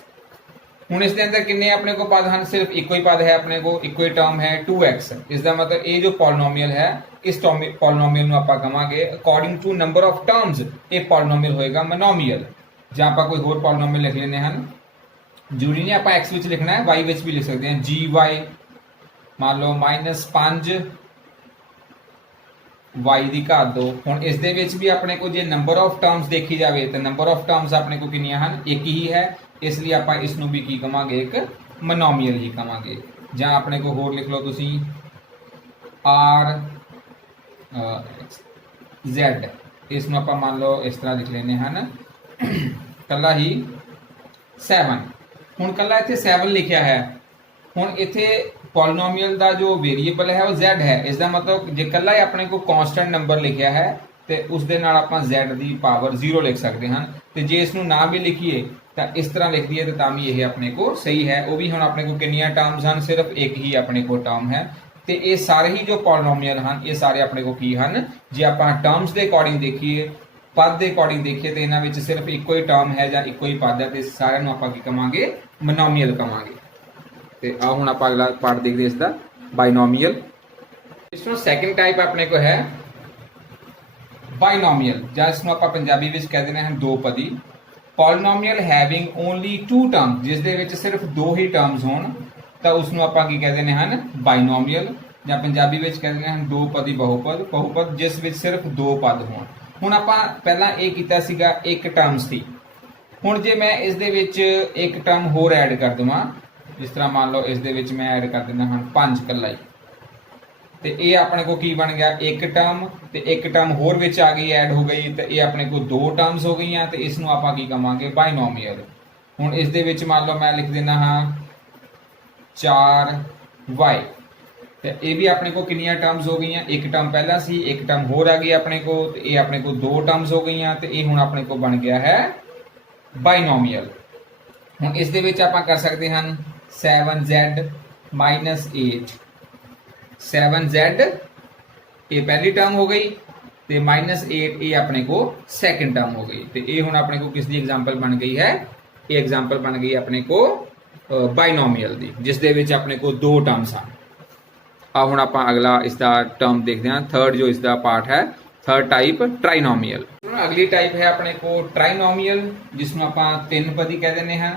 ਹੁਣ ਇਸ ਦੇ ਅੰਦਰ ਕਿੰਨੇ ਆਪਣੇ ਕੋ ਪਦ ਹਨ, ਸਿਰਫ ਇੱਕੋ ਹੀ ਪਦ ਹੈ ਆਪਣੇ ਕੋ, ਇੱਕੋ ਹੀ ਟਰਮ ਹੈ 2x। ਇਸ ਦਾ ਮਤਲਬ ਇਹ ਜੋ ਪੋਲੀਨੋਮੀਅਲ ਹੈ ਇਸ ਪੋਲੀਨੋਮੀਅਲ ਨੂੰ ਆਪਾਂ ਕਹਾਂਗੇ according to number of terms ਇਹ ਪੋਲੀਨੋਮੀਅਲ ਹੋਏਗਾ ਮੋਨੋਮੀਅਲ। ਜਾਂ ਆਪਾਂ ਕੋਈ ਹੋਰ ਪੋਲੀਨੋਮੀਅਲ ਲਿਖ ਲੈਂਦੇ ਹਨ, ਜ਼ਰੂਰੀ ਨਹੀਂ ਆਪਾਂ x ਵਿੱਚ ਲਿਖਣਾ ਹੈ, y ਵਿੱਚ ਵੀ ਲਿਖ ਸਕਦੇ ਹਾਂ। gy ਮੰਨ ਲਓ -5 y ਦੀ ਘਾਤ 2। ਹੁਣ ਇਸ ਦੇ ਵਿੱਚ ਵੀ ਆਪਣੇ ਕੋਲ ਜੇ ਨੰਬਰ ਆਫ ਟਰਮਸ ਦੇਖੀ ਜਾਵੇ ਤਾਂ ਨੰਬਰ ਆਫ ਟਰਮਸ ਆਪਣੇ ਕੋਲ ਕਿੰਨੀਆਂ ਹਨ, ਇੱਕ ਹੀ ਹੈ। ਇਸ ਲਈ ਆਪਾਂ ਇਸ ਨੂੰ ਵੀ ਕੀ ਕਵਾਂਗੇ, ਇੱਕ ਮੋਨੋਮੀਅਲ ਹੀ ਕਵਾਂਗੇ। ਜਾਂ ਆਪਣੇ ਕੋਲ ਹੋਰ ਲਿਖ ਲਓ ਤੁਸੀਂ r z, ਇਸ ਨੂੰ ਆਪਾਂ ਮੰਨ ਲਓ ਇਸ ਤਰ੍ਹਾਂ ਲਿਖ ਲੈਂਦੇ ਹਨ ਕੱਲਾ ਹੀ 7। ਹੁਣ ਕੱਲਾ ਇੱਥੇ 7 ਲਿਖਿਆ ਹੈ। ਹੁਣ ਇੱਥੇ ਪੋਲੀਨੋਮੀਅਲ ਦਾ ਜੋ ਵੇਰੀਏਬਲ ਹੈ ਉਹ z ਹੈ। ਇਸ ਦਾ ਮਤਲਬ ਜੇ ਕੱਲਾ ਹੀ ਆਪਣੇ ਕੋਲ ਕਾਂਸਟੈਂਟ ਨੰਬਰ ਲਿਖਿਆ ਹੈ ਤੇ ਉਸ ਦੇ ਨਾਲ ਆਪਾਂ z ਦੀ ਪਾਵਰ 0 ਲਿਖ ਸਕਦੇ ਹਾਂ। ਤੇ ਜੇ ਇਸ ਨੂੰ ਨਾ ਵੀ ਲਿਖੀਏ ਤਾਂ ਇਸ ਤਰ੍ਹਾਂ ਲਿਖ ਦਈਏ ਤਾਂ ਵੀ ਇਹ ਆਪਣੇ ਕੋਲ ਸਹੀ ਹੈ। ਉਹ ਵੀ ਹੁਣ ਆਪਣੇ ਕੋਲ ਕਿੰਨੀਆਂ ਟਰਮਸ ਹਨ, ਸਿਰਫ ਇੱਕ ਹੀ ਆਪਣੇ ਕੋਲ ਟਰਮ ਹੈ। ਤੇ ਇਹ ਸਾਰੇ ਹੀ ਜੋ ਪੋਲੀਨੋਮੀਅਲ ਹਨ ਇਹ ਸਾਰੇ ਆਪਣੇ ਕੋਲ ਕੀ ਹਨ, ਜੇ ਆਪਾਂ ਟਰਮਸ ਦੇ ਅਕੋਰਡਿੰਗ ਦੇਖੀਏ, ਪਦ ਦੇ ਅਕੋਰਡਿੰਗ ਦੇਖੀਏ ਤੇ ਇਹਨਾਂ ਵਿੱਚ ਸਿਰਫ ਇੱਕੋ ਹੀ ਟਰਮ ਹੈ ਜਾਂ ਇੱਕੋ ਹੀ ਪਦ ਹੈ ਤੇ ਸਾਰਿਆਂ ਨੂੰ ਆਪਾਂ ਕੀ ਕਵਾਂਗੇ, ਮੋਨੋਮੀਅਲ ਕਵਾਂਗੇ। ਤੇ ਆ ਹੁਣ ਆਪਾਂ ਅਗਲਾ ਪਾਰਟ ਦੇਖਦੇ ਇਸ ਦਾ ਬਾਈਨੋਮੀਅਲ। ਇਸ ਤੋਂ ਸੈਕੰਡ ਟਾਈਪ ਆਪਣੇ ਕੋਲ ਹੈ ਬਾਈਨੋਮੀਅਲ, ਜਾਂ ਇਸ ਨੂੰ ਆਪਾਂ ਪੰਜਾਬੀ ਵਿੱਚ ਕਹਿ ਦਿੰਦੇ ਹਾਂ ਦੋ ਪਦੀ। ਪੋਲੀਨੋਮੀਅਲ ਹੈਵਿੰਗ ਓਨਲੀ 2 ਟਰਮਸ, ਜਿਸ ਦੇ ਵਿੱਚ ਸਿਰਫ ਦੋ ਹੀ ਟਰਮਸ ਹੋਣ ਤਾਂ ਉਸ ਨੂੰ ਆਪਾਂ ਕੀ ਕਹਿ ਦਿੰਦੇ ਹਨ, ਬਾਈਨੋਮੀਅਲ। ਜਾਂ ਪੰਜਾਬੀ ਵਿੱਚ ਕਹਿ ਦਿੰਦੇ ਹਨ ਦੋ ਪਦੀ ਬਹੁਪਦ। ਬਹੁਪਦ ਜਿਸ ਵਿੱਚ ਸਿਰਫ ਦੋ ਪਦ ਹੋਣ। ਹੁਣ ਆਪਾਂ ਪਹਿਲਾਂ ਇਹ ਕੀਤਾ ਸੀਗਾ ਇੱਕ ਟਰਮ ਸੀ। ਹੁਣ ਜੇ ਮੈਂ ਇਸ ਦੇ ਵਿੱਚ ਇੱਕ ਟਰਮ ਹੋਰ ਐਡ ਕਰ ਦੇਵਾਂ, ਜਿਸ ਤਰ੍ਹਾਂ ਮੰਨ ਲਓ ਇਸ ਦੇ ਵਿੱਚ ਮੈਂ ਐਡ ਕਰ ਦਿੰਦਾ ਹਾਂ 5 ਕੱਲਾ ਹੀ, ਤੇ ਇਹ ਆਪਣੇ ਕੋਲ ਕੀ ਬਣ ਗਿਆ, ਇੱਕ ਟਰਮ ਤੇ ਇੱਕ ਟਰਮ ਹੋਰ ਵਿੱਚ ਆ ਗਈ, ਐਡ ਹੋ ਗਈ, ਤੇ ਇਹ ਆਪਣੇ ਕੋਲ ਦੋ ਟਰਮਸ ਹੋ ਗਈਆਂ ਤੇ ਇਸ ਨੂੰ ਆਪਾਂ ਕੀ ਕਵਾਂਗੇ, ਬਾਈਨੋਮੀਅਲ। ਹੁਣ ਇਸ ਦੇ ਵਿੱਚ ਮੰਨ ਲਓ ਮੈਂ ਲਿਖ ਦਿੰਦਾ ਹਾਂ 4y, ਤੇ ਇਹ ਵੀ ਆਪਣੇ ਕੋਲ ਕਿੰਨੀਆਂ ਟਰਮਸ ਹੋ ਗਈਆਂ, ਇੱਕ ਟਰਮ ਪਹਿਲਾਂ ਸੀ, ਇੱਕ ਟਰਮ ਹੋਰ ਆ ਗਈ ਆਪਣੇ ਕੋਲ, ਤੇ ਇਹ ਆਪਣੇ ਕੋਲ ਦੋ ਟਰਮਸ ਹੋ ਗਈਆਂ ਤੇ ਇਹ ਹੁਣ ਆਪਣੇ ਕੋਲ ਬਣ ਗਿਆ ਹੈ ਬਾਈਨੋਮੀਅਲ। ਹੁਣ ਇਸ ਦੇ ਵਿੱਚ ਆਪਾਂ ਕਰ ਸਕਦੇ ਹਾਂ 7z -8, 7z ਇਹ ਪਹਿਲੀ ਟਰਮ ਹੋ ਗਈ ਤੇ -8 ਇਹ ਆਪਣੇ ਕੋਲ ਸੈਕੰਡ ਟਰਮ ਹੋ ਗਈ। ਤੇ ਇਹ ਹੁਣ ਆਪਣੇ ਕੋਲ ਕਿਸ ਦੀ ਐਗਜ਼ਾਮਪਲ ਬਣ ਗਈ ਹੈ, ਇਹ ਐਗਜ਼ਾਮਪਲ ਬਣ ਗਈ ਆਪਣੇ ਕੋਲ ਬਾਈਨੋਮੀਅਲ ਦੀ, ਜਿਸ ਦੇ ਵਿੱਚ ਆਪਣੇ ਕੋਲ ਦੋ ਟਰਮਸ ਹਨ। ਆ ਹੁਣ ਆਪਾਂ ਅਗਲਾ ਇਸ ਦਾ ਟਰਮ ਦੇਖਦੇ ਹਾਂ, ਥਰਡ ਜੋ ਇਸ ਦਾ ਪਾਰਟ ਹੈ, ਥਰਡ ਟਾਈਪ ਟ੍ਰਾਈਨੋਮੀਅਲ। ਅਗਲੀ ਟਾਈਪ ਹੈ ਆਪਣੇ ਕੋਲ ਟ੍ਰਾਈਨੋਮੀਅਲ, ਜਿਸ ਨੂੰ ਆਪਾਂ ਤਿੰਨ ਪਦੀ ਕਹਿ ਦਿੰਦੇ ਹਾਂ।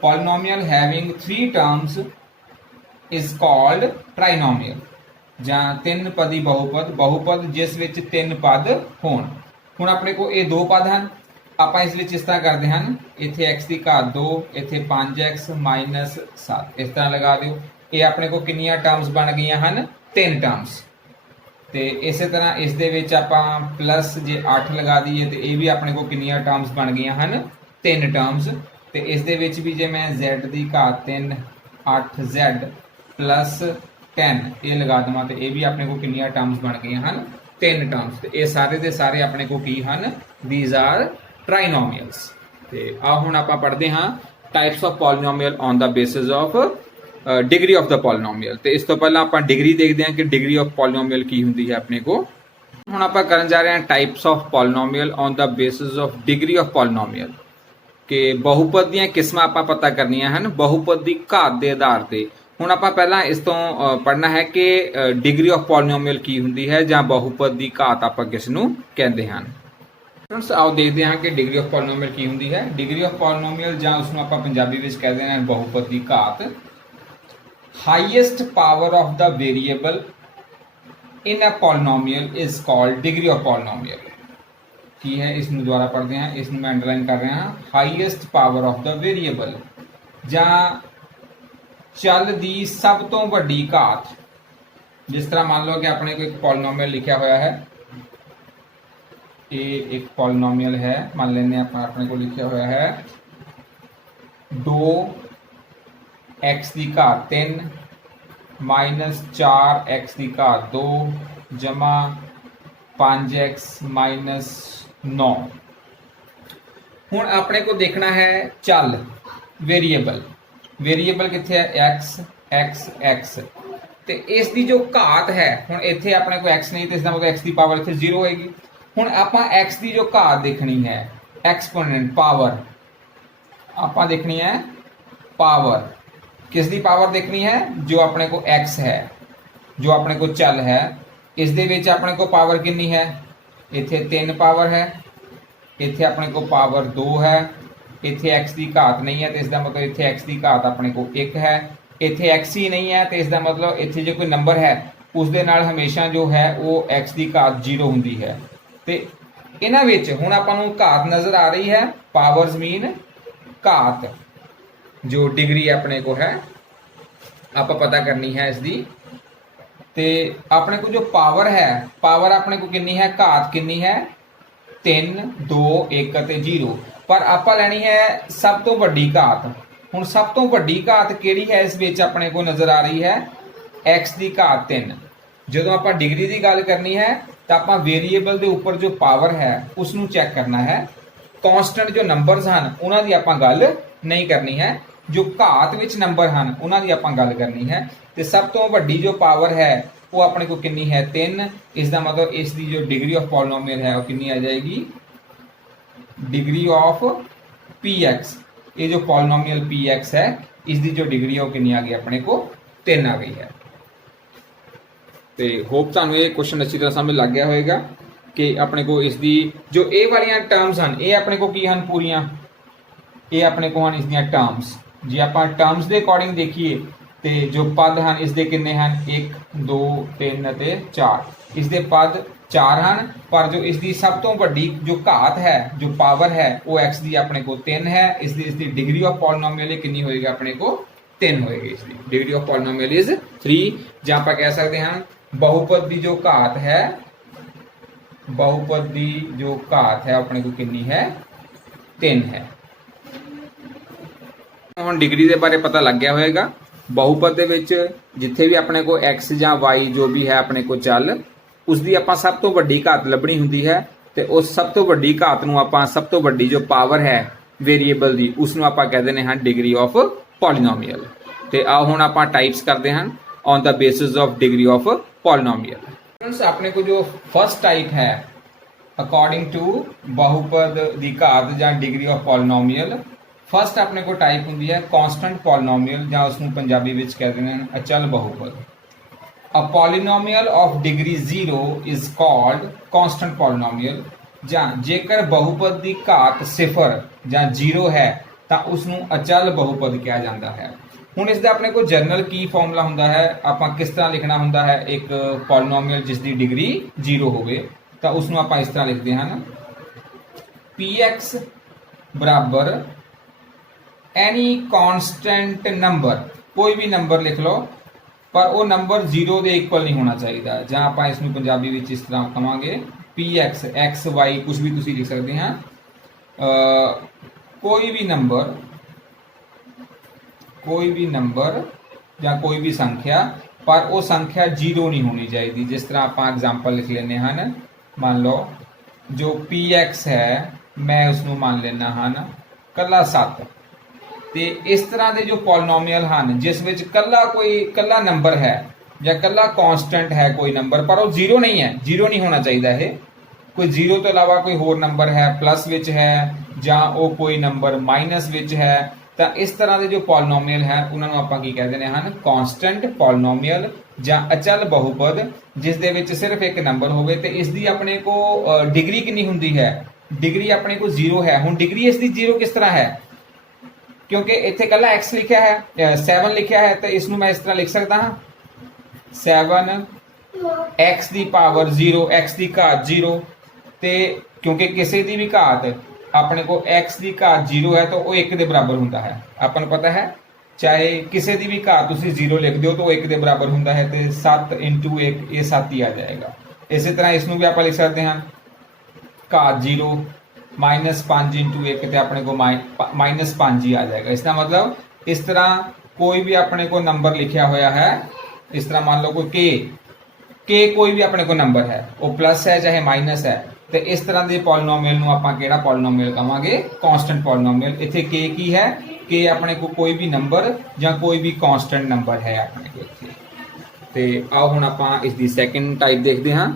Polynomial having 3 terms is called trinomial, ਜਾਂ ਤਿੰਨ ਪਦੀ ਬਹੁਪਦ। ਬਹੁਪਦ ਜਿਸ ਵਿੱਚ ਤਿੰਨ ਪਦ ਹੋਣ। ਹੁਣ ਆਪਣੇ ਕੋਲ ਇਹ ਦੋ ਪਦ ਹਨ, ਆਪਾਂ ਇਸ ਵਿੱਚ ਇਸ ਤਰ੍ਹਾਂ ਕਰਦੇ ਹਨ, ਇੱਥੇ x ਦੀ ਘਾਤ 2, ਇੱਥੇ 5x -7, ਇਸ ਤਰ੍ਹਾਂ ਲਗਾ ਦਿਓ। ਇਹ ਆਪਣੇ ਕੋਲ ਕਿੰਨੀਆਂ ਟਰਮਸ ਬਣ ਗਈਆਂ ਹਨ, 3 ਟਰਮਸ। ਤੇ ਇਸੇ ਤਰ੍ਹਾਂ ਇਸ ਦੇ ਵਿੱਚ ਆਪਾਂ ਪਲੱਸ ਜੇ 8 ਲਗਾ ਦਈਏ ਤੇ ਇਹ ਵੀ ਆਪਣੇ ਕੋਲ ਕਿੰਨੀਆਂ ਟਰਮਸ ਬਣ ਗਈਆਂ ਹਨ, 3 ਟਰਮਸ। ਤੇ ਇਸ ਦੇ ਵਿੱਚ ਵੀ ਜੇ ਮੈਂ z ਦੀ ਘਾਤ 3 8z प्लस 10 ये लगा देवां तो ये भी अपने को कितनी टर्म्स बन गई हैं 3 टर्म्स तो ये सारे के सारे अपने को की हैं दीज आर ट्राइनोमियल्स। तो आ हुण आपां पढ़दे हाँ types of polynomial on the basis of degree of the polynomial. तो इस तो पहला आपां डिग्री देखते हैं कि डिग्री ऑफ पॉलीनोमियल की हुंदी है अपने को। हुण आपां करन जा रहे हैं types of polynomial on the basis of degree of polynomial कि बहुपद ਦੀਆਂ किस्मां आपां पता करनियां ਹਨ बहुपद ਦੀ ਘਾਤ ਦੇ ਆਧਾਰ ਤੇ। ਹੁਣ ਆਪਾਂ ਪਹਿਲਾਂ ਇਸ ਤੋਂ ਪੜ੍ਹਨਾ ਹੈ ਕਿ ਡਿਗਰੀ ਆਫ ਪੋਲੀਨੋਮੀਅਲ ਕੀ ਹੁੰਦੀ ਹੈ ਜਾਂ ਬਹੁਪਦ ਦੀ ਘਾਤ ਆਪਾਂ ਕਿਸ ਨੂੰ ਕਹਿੰਦੇ ਹਨ। फ्रेंड्स आओ देखते हैं कि डिग्री ऑफ पॉलीनोमियल की होंदी है। डिग्री ऑफ पॉलीनोमियल ਜਾਂ ਉਸ ਨੂੰ ਆਪਾਂ ਪੰਜਾਬੀ ਵਿੱਚ ਕਹਿੰਦੇ ਹਾਂ ਬਹੁਪਦ ਦੀ ਘਾਤ। Highest power of the variable in a polynomial is called degree of polynomial. की है इसमें दोबारा पढ़ते हैं, इसमें मैं अंडरलाइन कर रहे हैं। Highest power of the variable ਜਾਂ चल ਦੀ सब तो ਵੱਡੀ ਘਾਤ। जिस तरह मान लो कि अपने को एक पॉलीनोमियल लिखा हुआ है, ये एक पॉलीनोमियल है, मान लेने अपने को लिखा हुआ है 2x की घात 3 माइनस 4x की घात 2 जमा 5x माइनस 9। हुण अपने को देखना है चल वेरिएबल। वेरिएबल कित्थे है x x x ते इस दी जो घात है हुण इत्थे अपने को x नहीं तो इसका मतलब x की पावर इत्थे 0 होएगी। हुण आपां x की जो घात देखनी है एक्सपोनेंट पावर आपां देखनी है पावर किस दी पावर देखनी है जो अपने को x है जो अपने को चल है इस दे विच अपने को पावर कितनी है इत्थे 3 पावर है इत्थे अपने को पावर 2 है इत्थे x की घात नहीं है तो इसका मतलब इत्थे x की घात अपने को 1 है इत्थे x ही नहीं है तो इसका मतलब इत्थे जो कोई नंबर है उस दे नाल हमेशा जो है वो x की घात 0 हुंदी है। तो इन्हां विच हुण आपां नूं घात नज़र आ रही है पावर्स मीन घात जो डिग्री अपने को है आप पता करनी है इसकी। तो अपने को जो पावर है पावर अपने को कितनी है घात कितनी है 3 2 1 ते 0 पर आप लैनी है सब तो वड्डी घात। हुण सब तो वड्डी घात किहड़ी है इस विच अपने को नज़र आ रही है x की घात 3। जदों आपां डिग्री की गल करनी है तो आपां वेरीएबल के उपर जो पावर है उसनूं चैक करना है। कॉन्स्टेंट जो नंबरस हैं उन्हां दी आपां गल नहीं करनी है, जो घात विच नंबर हैं उन्हां दी आपां गल करनी है। तो सब तो वड्डी जो पावर है वो अपने को कितनी है 3। इसका मतलब इसकी जो डिग्री ऑफ पॉलीनोमियल है वो कितनी आ जाएगी डिग्री ऑफ px। ये जो पॉलीनोमियल px है इसकी जो डिग्री है वो कितनी आ गई अपने को 3 आ गई है। तो होप तुहानूं ये क्वेश्चन अच्छी तरह समझ लग गया होगा कि अपने को इसकी जो ए वाली टर्म्स हैं ये अपने को की हैं पूरियां ये अपने को हैं इसदियां टर्म्स। जे आप टर्म्स के अकॉर्डिंग देखिए तो जो पद हैं इसके कितने हैं 1 2 3 ते 4 इसके पद 4 हैं पर जो इसकी सब तो वड्डी जो घात है जो पावर है वो x की अपने को 3 है। इसकी डिग्री ऑफ पॉलीनोमियल कितनी होएगी अपने को 3 होएगी। इसकी डिग्री ऑफ पॉलीनोमियल इज 3। जहाँ आप कह सकते हैं बहुपद की जो घात है बहुपद की जो घात है अपने को कितनी है 3 है। हुण डिग्री के बारे पता लग गया होएगा। बहुपद दे विच जिथे भी अपने को x या y जो भी है अपने को चल उसकी आपां सब तो वड्डी घात लभनी हुंदी है। तो उस सब तो वड्डी घात नूं आपां सब तो वड्डी जो पावर है वेरीएबल की उसनूं आपां कह दिंदे हां डिग्री ऑफ पॉलीनोमियल। तो आओ हुण आपां टाइप्स करते हैं on the basis of degree of polynomial. Friends अपने को जो फर्स्ट टाइप है अकॉर्डिंग टू बहुपद की घात या डिग्री ऑफ पॉलीनोमियल फर्स्ट अपने को टाइप होंगी है कॉन्स्टेंट पॉलीनोमियल या उसनूं पंजाबी विच कहते हैं अचल बहुपद। A polynomial of degree 0 is called constant polynomial. ਜਾਂ जेकर बहुपद की घात 0 ਜਾਂ 0 है तो उसनूं अचल बहुपद कहा जाता है। हुण इसका अपने को जनरल की फॉर्मूला होंदा है आपां किस तरह लिखना होंदा है एक पॉलीनोमियल जिसकी डिग्री 0 होवे तो उसनूं आपां इस तरह लिखते हैं px बराबर एनी कॉन्स्टेंट नंबर कोई भी नंबर लिख लो पर वो नंबर 0 के इक्वल नहीं होना चाहिए। जहाँ आप इसमें पंजाबी में इस तरह कहांगे px x y कुछ भी तुसीं लिख सकते हैं कोई भी नंबर कोई भी नंबर या कोई भी संख्या पर वो संख्या 0 नहीं होनी चाहिए। जिस तरह आप एग्जाम्पल लिख लेने हैं, मान लो जो px है मैं उसनों मान लेना ਹਨ कला 7। ਤੇ इस तरह के जो पॉलिनोमियल हैं जिस विच कला नंबर है या कला कॉन्स्टेंट है कोई नंबर पर वो 0 नहीं है, 0 नहीं होना चाहिए है। कोई 0 तो इलावा कोई होर नंबर है प्लस विच है या वो कोई नंबर माइनस विच है, तो इस तरह के जो पॉलिनोमियल है उन्होंने आप की कहते हैं कॉन्स्टेंट पॉलिनोमियल या अचल बहुपद जिस दे विच सिर्फ एक नंबर होवे ते इसकी अपने को डिग्री कितनी हुंदी है, डिग्री अपने को 0 है। हुण डिग्री इसकी 0 किस तरह है, क्योंकि इत्थे कला x लिखा है 7 लिखा है, तो इसनों मैं इस तरह लिख सकता हाँ 7 x दी पावर 0 x दी घात 0। ते क्योंकि किसी दी भी घात अपने को x दी घात 0 है तो वो 1 के बराबर होंदा है। अपन पता है चाहे किसी दी भी घात तुसी 0 लिख दो तो 1 के बराबर होंदा है, तो 7 × 1 ये 7 ही आ जाएगा। इसी तरह इसनों भी आप लिख सकते हैं घात 0 -5 × 1 तो अपने को -5 ही आ जाएगा। इसका मतलब इस तरह कोई भी अपने को नंबर लिखा हुआ है, इस तरह मान लो कोई के कोई भी अपने को नंबर है वो प्लस है चाहे माइनस है, तो इस तरह के पॉलिनोमियल नूं आपां किहड़ा पॉलिनोमियल कहांगे, कांस्टेंट पॉलिनोमियल। इत्थे के की है कि अपने को कोई भी नंबर या कोई भी कांस्टेंट नंबर है अपने को इत्थे। ते आओ हुण आपां इसदी सैकेंड टाइप देखते हैं।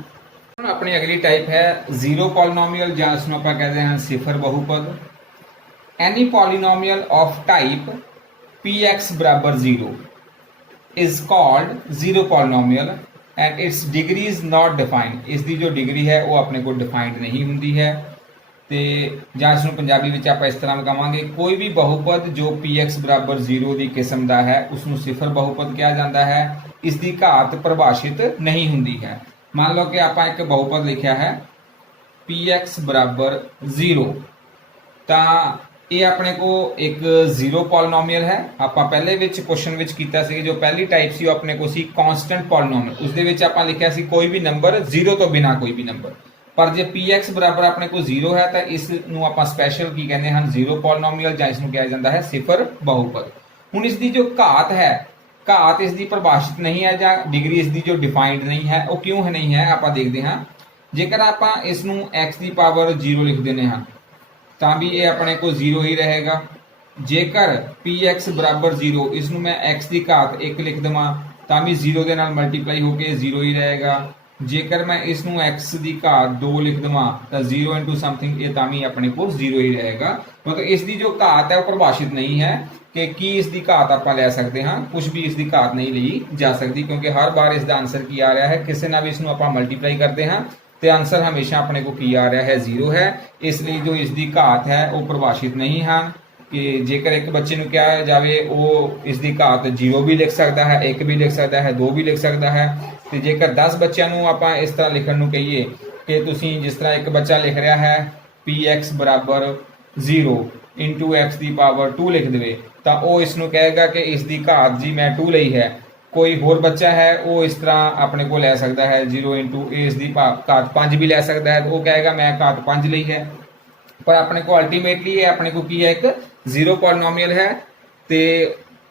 अपनी अगली टाइप है जीरो पॉलिनोमियल या इसनूं आपां कहते हैं सिफर बहुपद। Any polynomial of type px बराबर 0 is called zero polynomial and it's degree is not defined. इसकी जो डिग्री है वो अपने को डिफाइंड नहीं होंगी है। तो ਜਾਂ इसनूं पंजाबी विच आपां इस तरह कहांगे कोई भी बहुपद जो px बराबर 0 की किस्म का है उसनूं सिफर बहुपद कहा जाता है। इसकी घात परिभाषित नहीं होंगी है। मान लो कि आप एक बहुपद लिखा है px बराबर 0, तो ये अपने को एक जीरो पॉलिनोमियल है। आप पहले क्वेश्चन विच कीता सी जो पहली टाइप सी अपने को सी कांस्टेंट पॉलिनोमियल, उसदे विच आपां लिखिया सी कोई भी नंबर 0 तो बिना कोई भी नंबर। पर जे px बराबर अपने को 0 है तो इसनूं आपां स्पैशल की कहने हैं जीरो पॉलिनोमियल या इसनूं कहा जाता है सिफर बहुपद। हुण इसकी जो घात है, घात इसकी परिभाषित नहीं है या डिग्री इसकी जो डिफाइंड नहीं है, वो क्यों नहीं है आप देखते हैं। जेकर आप इसनूं x की पावर 0 लिख देने हैं तो भी ये अपने को 0 ही रहेगा। जेकर px बराबर 0 इसनूं मैं x की घात 1 लिख देवां तो भी 0 के नाल मल्टीप्लाई होकर 0 ही रहेगा। जेकर मैं इसनूं x की घात 2 लिख देवां तो 0 × समथिंग ये भी अपने को 0 ही रहेगा। मतलब इसकी जो घात है वो परिभाषित नहीं है कि इसकी घात आप ले सकते हैं, कुछ भी इसकी घात नहीं ली जा सकती, क्योंकि हर बार इसका आंसर की आ रहा है किसी ना भी इसनूं आप मल्टीप्लाई करते हैं तो आंसर हमेशा अपने को की आ रहा है 0 है। इसलिए जो इसकी घात है वो परिभाषित नहीं है कि जेकर एक बच्चे को कहा जाए वो इसकी घात 0 भी लिख सकता है, 1 भी लिख सकता है, 2 भी लिख सकता है। तो जेकर 10 बच्चों को आप इस तरह लिखने को कहिए कि तुसीं जिस तरह एक बच्चा लिख रहा है px बराबर 0 × x की पावर 2 लिख दे तो वो इसनूं कहेगा कि इसकी घात जी मैं 2 लई है। कोई होर बच्चा है वो इस तरह अपने को ले सकता है 0 × इसकी घात 5 भी ले सकता है, तो वो कहेगा मैं घात 5 लई है। पर अपने को अल्टीमेटली ये अपने को की है एक जीरो पॉलिनोमियल है। तो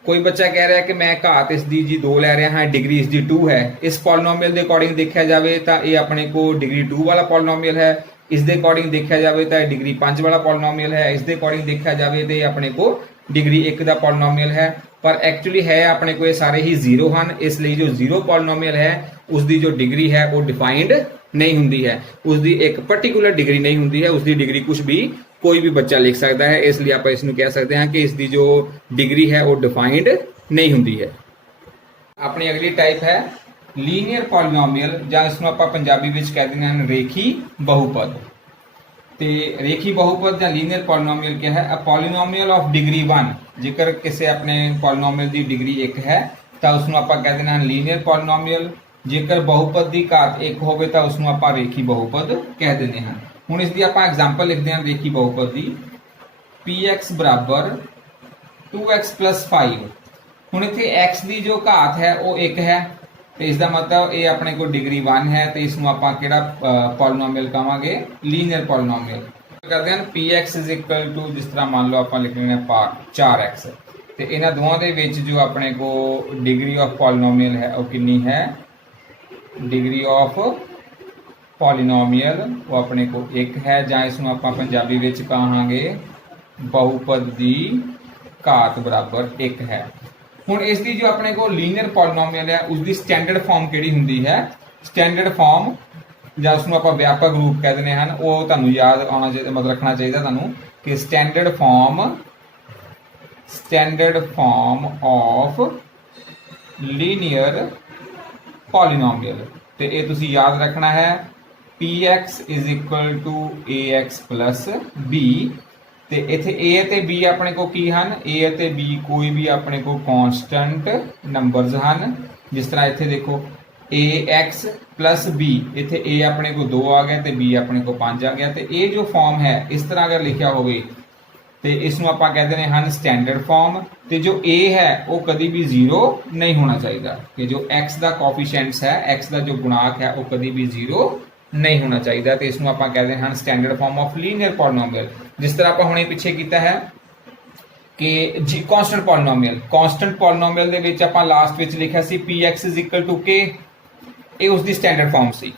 कोई बच्चा कह रहा है कि मैं घात इसकी जी 2 ले रहा हाँ, डिग्री इसकी 2 है। इस पॉलिनोमियल के अकॉर्डिंग देखा जाए तो ये अपने को डिग्री 2 वाला पॉलिनोमियल है। इसके अकॉर्डिंग देखा जाए तो डिग्री 5 वाला पॉलिनोमियल है। इसके अकॉर्डिंग देखा जाए तो अपने को डिग्री 1 का पॉलिनोमियल है। पर एक्चुअली है अपने को ये सारे ही 0 हैं। इसलिए जो जीरो पॉलिनोमियल है उसकी जो डिग्री है वो डिफाइंड नहीं होंगी है, उसकी एक पर्टिकुलर डिग्री नहीं होंगी है। उसकी डिग्री कुछ भी कोई भी बच्चा लिख सकता है। इसलिए आप इसनूं कह सकते हैं कि इसकी जो डिग्री है वो डिफाइंड नहीं होंगी है। अपनी अगली टाइप है लीनियर पॉलिनोमियल या इसनूं आपां पंजाबी विच कहते हैं रेखी बहुपद। तो रेखी बहुपद या लीनियर पॉलिनोमियल क्या है, अ पॉलिनोमियल ऑफ डिग्री 1। जेकर किसी अपने पॉलिनोमियल की डिग्री 1 है तो उसनूं आपां कहते हैं लीनियर पॉलिनोमियल। जेकर बहुपद की घात 1 होवे तो उसनूं आपां रेखी बहुपद कह देते हैं। हुण इसकी आपां एग्जाम्पल लिखते हैं रेखी बहुपद की px बराबर 2x + 5। हुण इत्थे x की जो घात है वो 1 है, तो इसका मतलब ये अपने को डिग्री 1 है। तो इसनूं आपां किहड़ा पॉलिनोमियल कहांगे, लीनियर पॉलिनोमियल। करते हैं px = जिस तरह मान लो आप लिख लेंगे 4x। ਤੇ ਇਹਨਾਂ ਦੋਵਾਂ ਦੇ ਵਿੱਚ ਜੋ ਆਪਣੇ ਕੋ ਡਿਗਰੀ ਆਫ ਪੋਲੀਨੋਮੀਅਲ ਹੈ ਉਹ ਕਿੰਨੀ ਹੈ, ਡਿਗਰੀ ਆਫ ਪੋਲੀਨੋਮੀਅਲ ਉਹ ਆਪਣੇ ਕੋ 1 ਹੈ, ਜਾਂ ਇਸ ਨੂੰ ਆਪਾਂ ਪੰਜਾਬੀ ਵਿੱਚ ਕਹਾਂਗੇ ਬਹੁਪਦ ਦੀ ਘਾਤ ਬਰਾਬਰ 1 ਹੈ। ਹੁਣ ਇਸ ਦੀ ਜੋ ਆਪਣੇ ਕੋਲ ਲੀਨੀਅਰ ਪੋਲੀਨੋਮੀਅਲ ਹੈ ਉਸ ਦੀ ਸਟੈਂਡਰਡ ਫਾਰਮ ਕਿਹੜੀ ਹੁੰਦੀ ਹੈ, ਸਟੈਂਡਰਡ ਫਾਰਮ ਜਾਂ ਉਸ ਨੂੰ ਆਪਾਂ ਵਿਆਪਕ ਰੂਪ ਕਹਿ ਦਿੰਦੇ ਹਨ, ਉਹ ਤੁਹਾਨੂੰ ਯਾਦ ਆਉਣਾ ਚਾਹੀਦਾ, ਮਤਲਬ ਰੱਖਣਾ ਚਾਹੀਦਾ ਤੁਹਾਨੂੰ ਕਿ standard form of linear polynomial. ਤੇ ਇਹ ਤੁਸੀਂ ਯਾਦ ਰੱਖਣਾ ਹੈ px = ax + b। ਤੇ ਇੱਥੇ a ਅਤੇ b ਆਪਣੇ ਕੋ ਕੀ ਹਨ, a ਅਤੇ b ਕੋਈ ਵੀ ਆਪਣੇ ਕੋ ਕਾਂਸਟੈਂਟ ਨੰਬਰਸ ਹਨ। ਜਿਸ ਤਰ੍ਹਾਂ ਇੱਥੇ ਦੇਖੋ ax + b, ਇੱਥੇ a ਆਪਣੇ ਕੋ 2 ਆ ਗਿਆ ਤੇ b ਆਪਣੇ ਕੋ 5 ਆ ਗਿਆ। ਤੇ ਇਹ ਜੋ ਫਾਰਮ ਹੈ ਇਸ ਤਰ੍ਹਾਂ ਅਗਰ ਲਿਖਿਆ ਹੋਵੇ ਤੇ ਇਸ ਨੂੰ ਆਪਾਂ ਕਹਿੰਦੇ ਨੇ ਹਨ ਸਟੈਂਡਰਡ ਫਾਰਮ। ਤੇ ਜੋ a ਹੈ ਉਹ ਕਦੀ ਵੀ 0 ਨਹੀਂ ਹੋਣਾ ਚਾਹੀਦਾ, ਕਿ ਜੋ x ਦਾ ਕੋਐਫੀਸ਼ੀਐਂਟਸ ਹੈ, x ਦਾ ਜੋ ਗੁਣਾਂਕ ਹੈ ਉਹ ਕਦੀ ਵੀ 0 ਨਹੀਂ ਹੋਣਾ ਚਾਹੀਦਾ। ਤੇ ਇਸ ਨੂੰ ਆਪਾਂ ਕਹਿੰਦੇ ਹਨ standard form of linear polynomial. ਜਿਸ ਤਰ੍ਹਾਂ ਆਪਾਂ ਹੁਣੇ ਪਿੱਛੇ ਕੀਤਾ ਹੈ ਕਿ ਜੀ ਕਾਂਸਟੈਂਟ ਪੋਲੀਨੋਮੀਅਲ ਦੇ ਵਿੱਚ ਆਪਾਂ ਲਾਸਟ ਵਿੱਚ ਲਿਖਿਆ ਸੀ px = k, ਇਹ ਉਸ ਦੀ ਸਟੈਂਡਰਡ ਫਾਰਮ ਸੀ।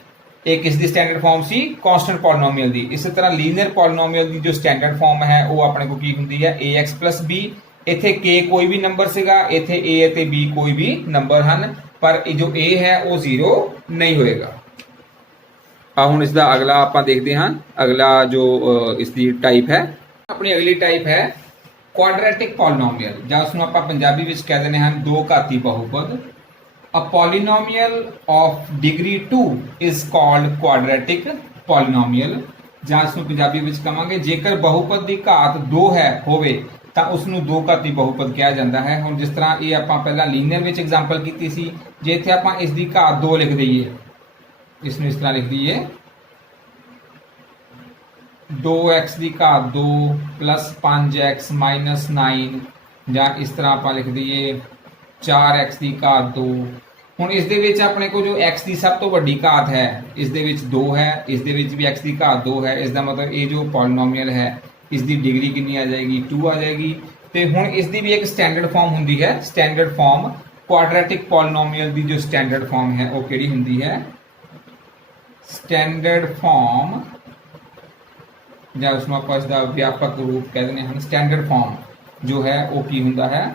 ਇਹ ਕਿਸ ਦੀ ਸਟੈਂਡਰਡ ਫਾਰਮ ਸੀ, ਕਾਂਸਟੈਂਟ ਪੋਲੀਨੋਮੀਅਲ ਦੀ। ਇਸੇ ਤਰ੍ਹਾਂ ਲੀਨੀਅਰ ਪੋਲੀਨੋਮੀਅਲ ਦੀ ਜੋ ਸਟੈਂਡਰਡ ਫਾਰਮ ਹੈ ਉਹ ਆਪਣੇ ਕੋਲ ਕੀ ਹੁੰਦੀ ਹੈ, ax + b। ਇੱਥੇ k ਕੋਈ ਵੀ ਨੰਬਰ ਸੀਗਾ, ਇੱਥੇ a ਅਤੇ b ਕੋਈ ਵੀ ਨੰਬਰ ਹਨ, ਪਰ ਇਹ ਜੋ a ਹੈ ਉਹ 0 ਨਹੀਂ ਹੋਏਗਾ। ਹੁਣ ਇਸ ਦਾ ਅਗਲਾ ਆਪਾਂ ਦੇਖਦੇ ਹਾਂ, ਅਗਲਾ ਜੋ ਇਸ ਦੀ ਟਾਈਪ ਹੈ, ਆਪਣੀ ਅਗਲੀ ਟਾਈਪ ਹੈ ਕੁਆਡਰੈਟਿਕ ਪੋਲੀਨੋਮੀਅਲ, ਜਾਂ ਉਸ ਨੂੰ ਆਪਾਂ ਪੰਜਾਬੀ ਵਿੱਚ ਕਹਿ ਦਿੰਦੇ ਹਨ ਦੋ ਘਾਤੀ ਬਹੁਪਦ। A polynomial of degree 2 is called quadratic polynomial, ਜਾਂ ਇਸ ਨੂੰ ਪੰਜਾਬੀ ਵਿੱਚ ਕਹਾਂਗੇ ਜੇਕਰ ਬਹੁਪਦ ਦੀ ਘਾਤ 2 ਹੋਵੇ ਤਾਂ ਉਸ ਨੂੰ ਦੋ ਘਾਤੀ ਬਹੁਪਦ ਕਿਹਾ ਜਾਂਦਾ ਹੈ। ਹੁਣ ਜਿਸ ਤਰ੍ਹਾਂ ਇਹ ਆਪਾਂ ਪਹਿਲਾਂ ਲੀਨੀਅਰ ਵਿੱਚ ਐਗਜ਼ਾਮਪਲ ਕੀਤੀ ਸੀ, ਜੇ ਇੱਥੇ ਆਪਾਂ ਇਸ ਦੀ ਘਾਤ 2 ਲਿਖ ਦਈਏ, ਇਸ ਨੂੰ ਇਸ ਤਰ੍ਹਾਂ ਲਿਖ ਦਈਏ 2x ਦੀ ਘਾਤ 2 + 5x - 9, ਜਾਂ ਇਸ ਤਰ੍ਹਾਂ ਆਪਾਂ ਲਿਖ ਦਈਏ 4x ਦੀ ਘਾਤ 2। ਹੁਣ ਇਸ ਦੇ ਵਿੱਚ ਆਪਣੇ ਕੋਲ ਜੋ x ਦੀ ਸਭ ਤੋਂ ਵੱਡੀ ਘਾਤ ਹੈ ਇਸ ਦੇ ਵਿੱਚ 2 ਹੈ, ਇਸ ਦੇ ਵਿੱਚ ਵੀ x ਦੀ ਘਾਤ 2 ਹੈ। ਇਸ ਦਾ ਮਤਲਬ ਇਹ ਜੋ ਪੋਲੀਨੋਮੀਅਲ ਹੈ ਇਸ ਦੀ ਡਿਗਰੀ ਕਿੰਨੀ ਆ ਜਾਏਗੀ, 2 ਆ ਜਾਏਗੀ। ਤੇ ਹੁਣ ਇਸ ਦੀ ਵੀ ਇੱਕ ਸਟੈਂਡਰਡ ਫਾਰਮ ਹੁੰਦੀ ਹੈ, ਸਟੈਂਡਰਡ ਫਾਰਮ ਕੁਆਡਰੈਟਿਕ ਪੋਲੀਨੋਮੀਅਲ ਦੀ ਜੋ ਸਟੈਂਡਰਡ ਫਾਰਮ ਹੈ ਉਹ ਕਿਹੜੀ ਹੁੰਦੀ ਹੈ, ਸਟੈਂਡਰਡ ਫਾਰਮ, ਜਾਂ ਉਸ ਨੂੰ ਆਪਾਂ ਇਸ ਦਾ ਵਿਆਪਕ ਰੂਪ ਕਹਿ ਦਿੰਦੇ ਹਨ। ਸਟੈਂਡਰਡ ਫਾਰਮ ਜੋ ਹੈ ਉਹ ਕੀ ਹੁੰਦਾ ਹੈ,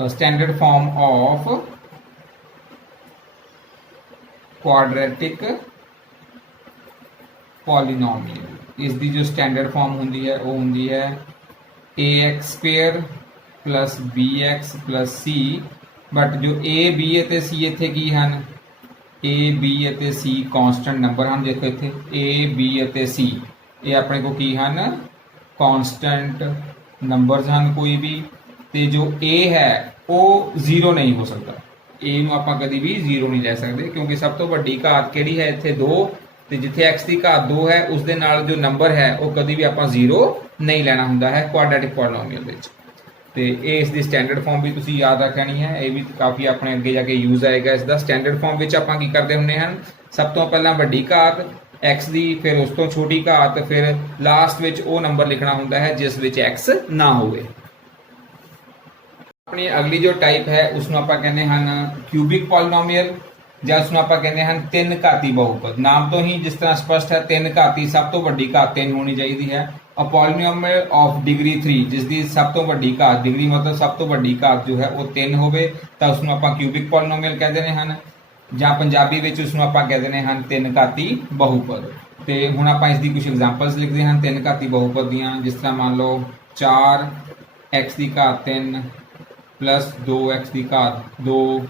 ਸਟੈਂਡਰਡ ਫਾਰਮ ਆਫ ਕੁਆਡਰੈਟਿਕ ਪੋਲੀਨੋਮੀਅਲ। ਇਸ ਦੀ ਜੋ ਸਟੈਂਡਰਡ ਫਾਰਮ ਹੁੰਦੀ ਹੈ ਉਹ ਹੁੰਦੀ ਹੈ ax² + bx + c। ਬਟ ਜੋ a b ਅਤੇ c ਇੱਥੇ ਕੀ ਹਨ, a b ਅਤੇ c ਕਾਂਸਟੈਂਟ ਨੰਬਰ ਹਨ। ਦੇਖੋ ਇੱਥੇ a b ਅਤੇ c ਇਹ ਆਪਣੇ ਕੋਲ ਕੀ ਹਨ, ਕਾਂਸਟੈਂਟ ਨੰਬਰਸ ਹਨ ਕੋਈ ਵੀ। ਤੇ ਜੋ a ਹੈ ਉਹ 0 ਨਹੀਂ ਹੋ ਸਕਦਾ, a ਨੂੰ ਆਪਾਂ ਕਦੀ ਵੀ 0 ਨਹੀਂ ਲੈ ਸਕਦੇ, ਕਿਉਂਕਿ ਸਭ ਤੋਂ ਵੱਡੀ ਘਾਤ ਕਿਹੜੀ ਹੈ ਇੱਥੇ 2, ਤੇ ਜਿੱਥੇ x ਦੀ ਘਾਤ 2 ਹੈ ਉਸ ਦੇ ਨਾਲ ਜੋ ਨੰਬਰ ਹੈ ਉਹ ਕਦੀ ਵੀ ਆਪਾਂ 0 ਨਹੀਂ ਲੈਣਾ ਹੁੰਦਾ ਹੈ ਕੁਆਡਰੈਟਿਕ ਪੋਲੀਨੋਮੀਅਲ ਵਿੱਚ। ਤੇ ਇਹ ਇਸ ਦੀ ਸਟੈਂਡਰਡ ਫਾਰਮ ਵੀ ਤੁਸੀਂ ਯਾਦ ਰੱਖਣੀ ਹੈ, ਇਹ ਵੀ ਕਾਫੀ ਆਪਣੇ ਅੱਗੇ ਜਾ ਕੇ ਯੂਜ਼ ਆਏਗਾ। ਇਸ ਦਾ ਸਟੈਂਡਰਡ ਫਾਰਮ ਵਿੱਚ ਆਪਾਂ ਕੀ ਕਰਦੇ ਹੁੰਦੇ ਹਨ, ਸਭ ਤੋਂ ਪਹਿਲਾਂ ਵੱਡੀ ਘਾਤ x ਦੀ, ਫਿਰ ਉਸ ਤੋਂ ਛੋਟੀ ਘਾਤ, ਫਿਰ ਲਾਸਟ ਵਿੱਚ ਉਹ ਨੰਬਰ ਲਿਖਣਾ ਹੁੰਦਾ ਹੈ ਜਿਸ ਵਿੱਚ x ਨਾ ਹੋਵੇ। ਆਪਣੀ ਅਗਲੀ ਜੋ ਟਾਈਪ ਹੈ ਉਸ ਨੂੰ ਆਪਾਂ ਕਹਿੰਦੇ ਹਨ ਕਿਊਬਿਕ ਪੋਲੀਨੋਮੀਅਲ, ਜਾਂ ਉਸ ਨੂੰ ਆਪਾਂ ਕਹਿੰਦੇ ਹਨ 3 ਘਾਤੀ ਬਹੁਪਦ। ਨਾਮ ਤੋਂ ਹੀ ਜਿਸ ਤਰ੍ਹਾਂ ਸਪਸ਼ਟ ਹੈ 3 ਘਾਤੀ, ਸਭ ਤੋਂ ਵੱਡੀ ਘਾਤ 3 ਹੋਣੀ ਚਾਹੀਦੀ ਹੈ। ਅ ਪੋਲੀਨੋਮੀਅਲ ਆਫ ਡਿਗਰੀ 3, ਜਿਸ ਦੀ ਸਭ ਤੋਂ ਵੱਡੀ ਘਾਤ, ਡਿਗਰੀ ਮਤਲਬ ਸਭ ਤੋਂ ਵੱਡੀ ਘਾਤ ਜੋ ਹੈ ਉਹ 3 ਹੋਵੇ ਤਾਂ ਉਸ ਨੂੰ ਆਪਾਂ ਕਿਊਬਿਕ ਪੋਲੀਨੋਮੀਅਲ ਕਹਿੰਦੇ ਹਨ, ਜਾਂ ਪੰਜਾਬੀ ਵਿੱਚ ਉਸ ਨੂੰ ਆਪਾਂ ਕਹਿੰਦੇ ਨੇ ਹਨ 3 ਘਾਤੀ ਬਹੁਪਦ। ਤੇ ਹੁਣ ਆਪਾਂ ਇਸ ਦੀ ਕੁਝ ਐਗਜ਼ਾਮਪਲਸ ਲਿਖਦੇ ਹਾਂ 3 ਘਾਤੀ ਬਹੁਪਦ ਦੀਆਂ। ਜਿਸ ਤਰ੍ਹਾਂ ਮੰਨ ਲਓ 4x ਦੀ ਘਾਤ 3 + 2x ਦੀ ਘਾਤ 2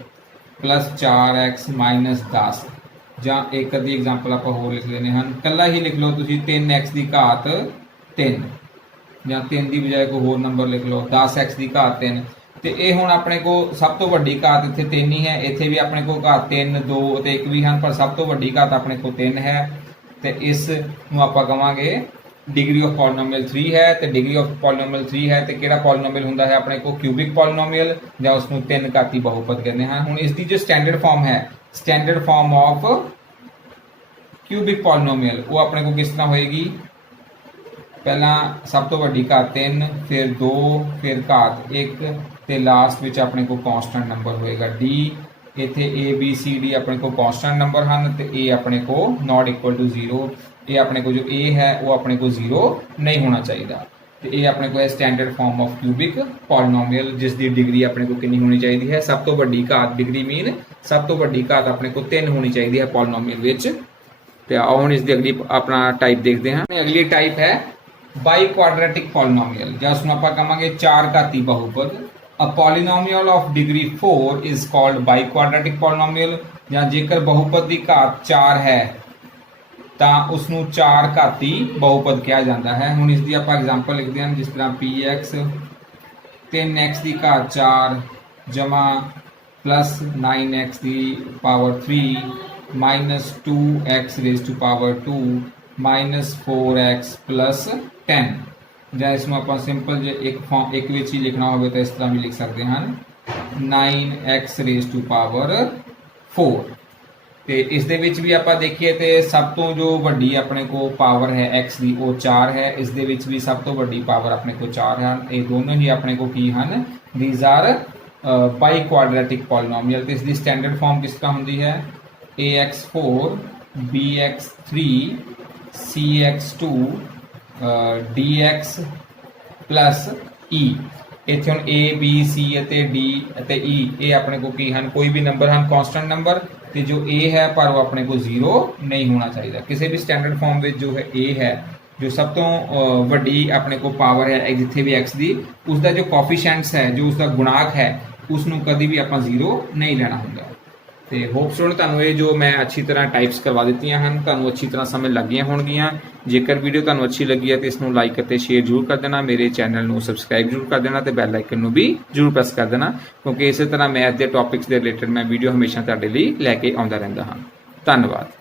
+ 4x - 10, ਜਾਂ ਇੱਕ ਅੱਧੀ ਐਗਜ਼ਾਮਪਲ ਆਪਾਂ ਹੋਰ ਲਿਖ ਲੈਣੇ ਹਨ। ਇਕੱਲਾ ਹੀ ਲਿਖ ਲਓ ਤੁਸੀਂ 3x ਦੀ ਘਾਤ 3, ਜਾਂ 3 ਦੀ ਬਜਾਏ ਕੋਈ ਹੋਰ ਨੰਬਰ ਲਿਖ ਲਓ 10x ਦੀ ਘਾਤ 3। ਤੇ ਇਹ ਹੁਣ ਆਪਣੇ ਕੋਲ ਸਭ ਤੋਂ ਵੱਡੀ ਘਾਤ ਇੱਥੇ 3 ਹੀ ਹੈ, ਇੱਥੇ ਵੀ ਆਪਣੇ ਕੋਲ ਘਾਤ 3, 2 ਅਤੇ 1 ਵੀ ਹਨ, ਪਰ ਸਭ ਤੋਂ ਵੱਡੀ ਘਾਤ ਆਪਣੇ ਕੋਲ 3 ਹੈ। ਤੇ ਇਸ ਨੂੰ ਆਪਾਂ ਕਵਾਂਗੇ ਡਿਗਰੀ ਆਫ ਪੋਲੀਨੋਮੀਅਲ 3 ਹੈ। ਤੇ ਡਿਗਰੀ ਆਫ ਪੋਲੀਨੋਮੀਅਲ 3 ਹੈ ਤੇ ਕਿਹੜਾ ਪੋਲੀਨੋਮੀਅਲ ਹੁੰਦਾ ਹੈ ਆਪਣੇ ਕੋਲ, ਕਿਊਬਿਕ ਪੋਲੀਨੋਮੀਅਲ, ਜਾਂ ਉਸ ਨੂੰ 3 ਘਾਤੀ ਬਹੁਪਦ ਕਹਿੰਦੇ ਹਨ। ਹੁਣ ਇਸ ਦੀ ਜੋ ਸਟੈਂਡਰਡ ਫਾਰਮ ਹੈ, standard form of cubic polynomial, ਉਹ ਆਪਣੇ ਕੋਲ ਕਿਸ ਤਰ੍ਹਾਂ ਹੋਏਗੀ, ਪਹਿਲਾਂ ਸਭ ਤੋਂ ਵੱਡੀ ਘਾਤ 3, ਫਿਰ 2, ਫਿਰ ਘਾਤ 1, ਤੇ ਲਾਸਟ ਵਿੱਚ ਆਪਣੇ ਕੋਲ ਕਨਸਟੈਂਟ ਨੰਬਰ ਹੋਏਗਾ d। ਇੱਥੇ a b c d ਆਪਣੇ ਕੋਲ ਕਨਸਟੈਂਟ ਨੰਬਰ ਹਨ ਤੇ a ਆਪਣੇ ਕੋਲ ਨਾਟ ਇਕੁਅਲ ਟੂ 0। ਇਹ ਆਪਣੇ ਕੋਲ ਜੋ a ਹੈ ਉਹ ਆਪਣੇ ਕੋਲ 0 ਨਹੀਂ ਹੋਣਾ ਚਾਹੀਦਾ। ਤੇ ਇਹ ਆਪਣੇ ਕੋਲ ਹੈ standard form of cubic polynomial, ਜਿਸ ਦੀ ਡਿਗਰੀ ਆਪਣੇ ਕੋਲ ਕਿੰਨੀ ਹੋਣੀ ਚਾਹੀਦੀ ਹੈ? ਸਭ ਤੋਂ ਵੱਡੀ ਘਾਤ, ਡਿਗਰੀ ਮੀਨ ਸਭ ਤੋਂ ਵੱਡੀ ਘਾਤ ਆਪਣੇ ਕੋਲ 3 ਹੋਣੀ ਚਾਹੀਦੀ ਹੈ ਪੋਲੀਨੋਮੀਅਲ ਵਿੱਚ। ਤੇ ਆਓ ਹੁਣ ਇਸ ਦੀ ਅਗਲੀ ਆਪਣਾ ਟਾਈਪ ਦੇਖਦੇ ਹਾਂ। ਅਗਲੀ ਟਾਈਪ ਹੈ ਬਾਈ ਕੁਆਡਰੈਟਿਕ ਪੋਲੀਨੋਮੀਅਲ, ਜਾਂ ਉਸਨੂੰ ਆਪਾਂ ਕਹਾਂਗੇ 4 ਘਾਤੀ ਬਹੁਪਦ। A polynomial of degree 4 is called biquadratic polynomial, ਜਾਂ ਜੇਕਰ ਬਹੁਪਦ ਦੀ ਘਾਤ 4 ਹੈ ਤਾਂ ਉਸ ਨੂੰ 4 ਘਾਤੀ ਬਹੁਪਦ ਕਿਹਾ ਜਾਂਦਾ ਹੈ। ਹੁਣ ਇਸ ਦੀ ਆਪਾਂ ਐਗਜ਼ਾਮਪਲ ਲਿਖਦੇ ਹਾਂ, ਜਿਸ ਤਰ੍ਹਾਂ px 3x ਦੀ ਘਾਤ 4 ਜਮਾ ਪਲੱਸ 9x ਦੀ power 3 minus 2x raise to power 2 minus 4x plus 10। ਜਾਂ ਇਸ ਨੂੰ ਆਪਾਂ ਸਿੰਪਲ ਜੇ ਇੱਕ ਵਿੱਚ ਹੀ ਲਿਖਣਾ ਹੋਵੇ ਤਾਂ ਇਸ ਤਰ੍ਹਾਂ ਵੀ ਲਿਖ ਸਕਦੇ ਹਨ 9x ਰੇਜ਼ ਟੂ ਪਾਵਰ 4। ਤੇ ਇਸ ਦੇ ਵਿੱਚ ਵੀ ਆਪਾਂ ਦੇਖੀਏ ਤੇ ਸਭ ਤੋਂ ਜੋ ਵੱਡੀ ਆਪਣੇ ਕੋਲ ਪਾਵਰ ਹੈ x ਦੀ ਉਹ 4 ਹੈ। ਇਸ ਦੇ ਵਿੱਚ ਵੀ ਸਭ ਤੋਂ ਵੱਡੀ ਪਾਵਰ ਆਪਣੇ ਕੋਲ 4 ਹਨ। ਇਹ ਦੋਨੋਂ ਹੀ ਆਪਣੇ ਕੋਲ ਕੀ ਹਨ? These are biquadratic polynomial. ਤੇ ਇਸ ਦੀ ਸਟੈਂਡਰਡ ਫਾਰਮ ਕਿਸ ਤਰ੍ਹਾਂ ਹੁੰਦੀ ਹੈ? ax4 bx3 cx2 dx plus e। ਇੱਥੇ ਹੁਣ a b c ਅਤੇ d ਅਤੇ e ਇਹ ਆਪਣੇ ਕੋਲ ਕੀ ਹਨ? ਕੋਈ ਵੀ ਨੰਬਰ ਹਨ, ਕਨਸਟੈਂਟ ਨੰਬਰ। ਤੇ ਜੋ a ਹੈ ਪਰ ਉਹ ਆਪਣੇ ਕੋਲ 0 ਨਹੀਂ ਹੋਣਾ ਚਾਹੀਦਾ। ਕਿਸੇ ਵੀ ਸਟੈਂਡਰਡ ਫਾਰਮ ਵਿੱਚ ਜੋ ਹੈ a ਹੈ, ਜੋ ਸਭ ਤੋਂ ਵੱਡੀ ਆਪਣੇ ਕੋਲ ਪਾਵਰ ਹੈ ਜਿੱਥੇ ਵੀ x ਦੀ, ਉਸ ਦਾ ਜੋ ਕੋਫੀਸ਼ੀਐਂਟਸ ਹੈ, ਜੋ ਉਸ ਦਾ ਗੁਣਾਕ ਹੈ, ਉਸ ਨੂੰ ਕਦੀ ਵੀ ਆਪਾਂ 0 ਨਹੀਂ ਲੈਣਾ ਹੁੰਦਾ। ਤੇ ਹੋਪ ਸੋ ਤੁਹਾਨੂੰ ਇਹ ਜੋ ਮੈਂ ਅੱਛੀ ਤਰ੍ਹਾਂ ਟਾਈਪਸ ਕਰਵਾ ਦਿੱਤੀਆਂ ਹਨ, ਤੁਹਾਨੂੰ ਅੱਛੀ ਤਰ੍ਹਾਂ ਸਮਝ ਲੱਗੀਆਂ ਹੋਣਗੀਆਂ। ਜੇਕਰ ਵੀਡੀਓ ਤੁਹਾਨੂੰ ਅੱਛੀ ਲੱਗੀ ਹੈ ਤੇ ਇਸ ਨੂੰ ਲਾਈਕ ਅਤੇ ਸ਼ੇਅਰ ਜ਼ਰੂਰ ਕਰ ਦੇਣਾ। ਮੇਰੇ ਚੈਨਲ ਨੂੰ ਸਬਸਕ੍ਰਾਈਬ ਜ਼ਰੂਰ ਕਰ ਦੇਣਾ ਤੇ ਬੈਲ ਆਈਕਨ ਨੂੰ ਵੀ ਜ਼ਰੂਰ ਪ੍ਰੈਸ ਕਰ ਦੇਣਾ, ਕਿਉਂਕਿ ਇਸੇ ਤਰ੍ਹਾਂ ਮੈਥ ਦੇ ਟੌਪਿਕਸ ਦੇ ਰਿਲੇਟਡ ਮੈਂ ਵੀਡੀਓ ਹਮੇਸ਼ਾ ਤੁਹਾਡੇ ਲਈ ਲੈ ਕੇ ਆਉਂਦਾ ਰਹਿੰਦਾ ਹਾਂ। ਧੰਨਵਾਦ।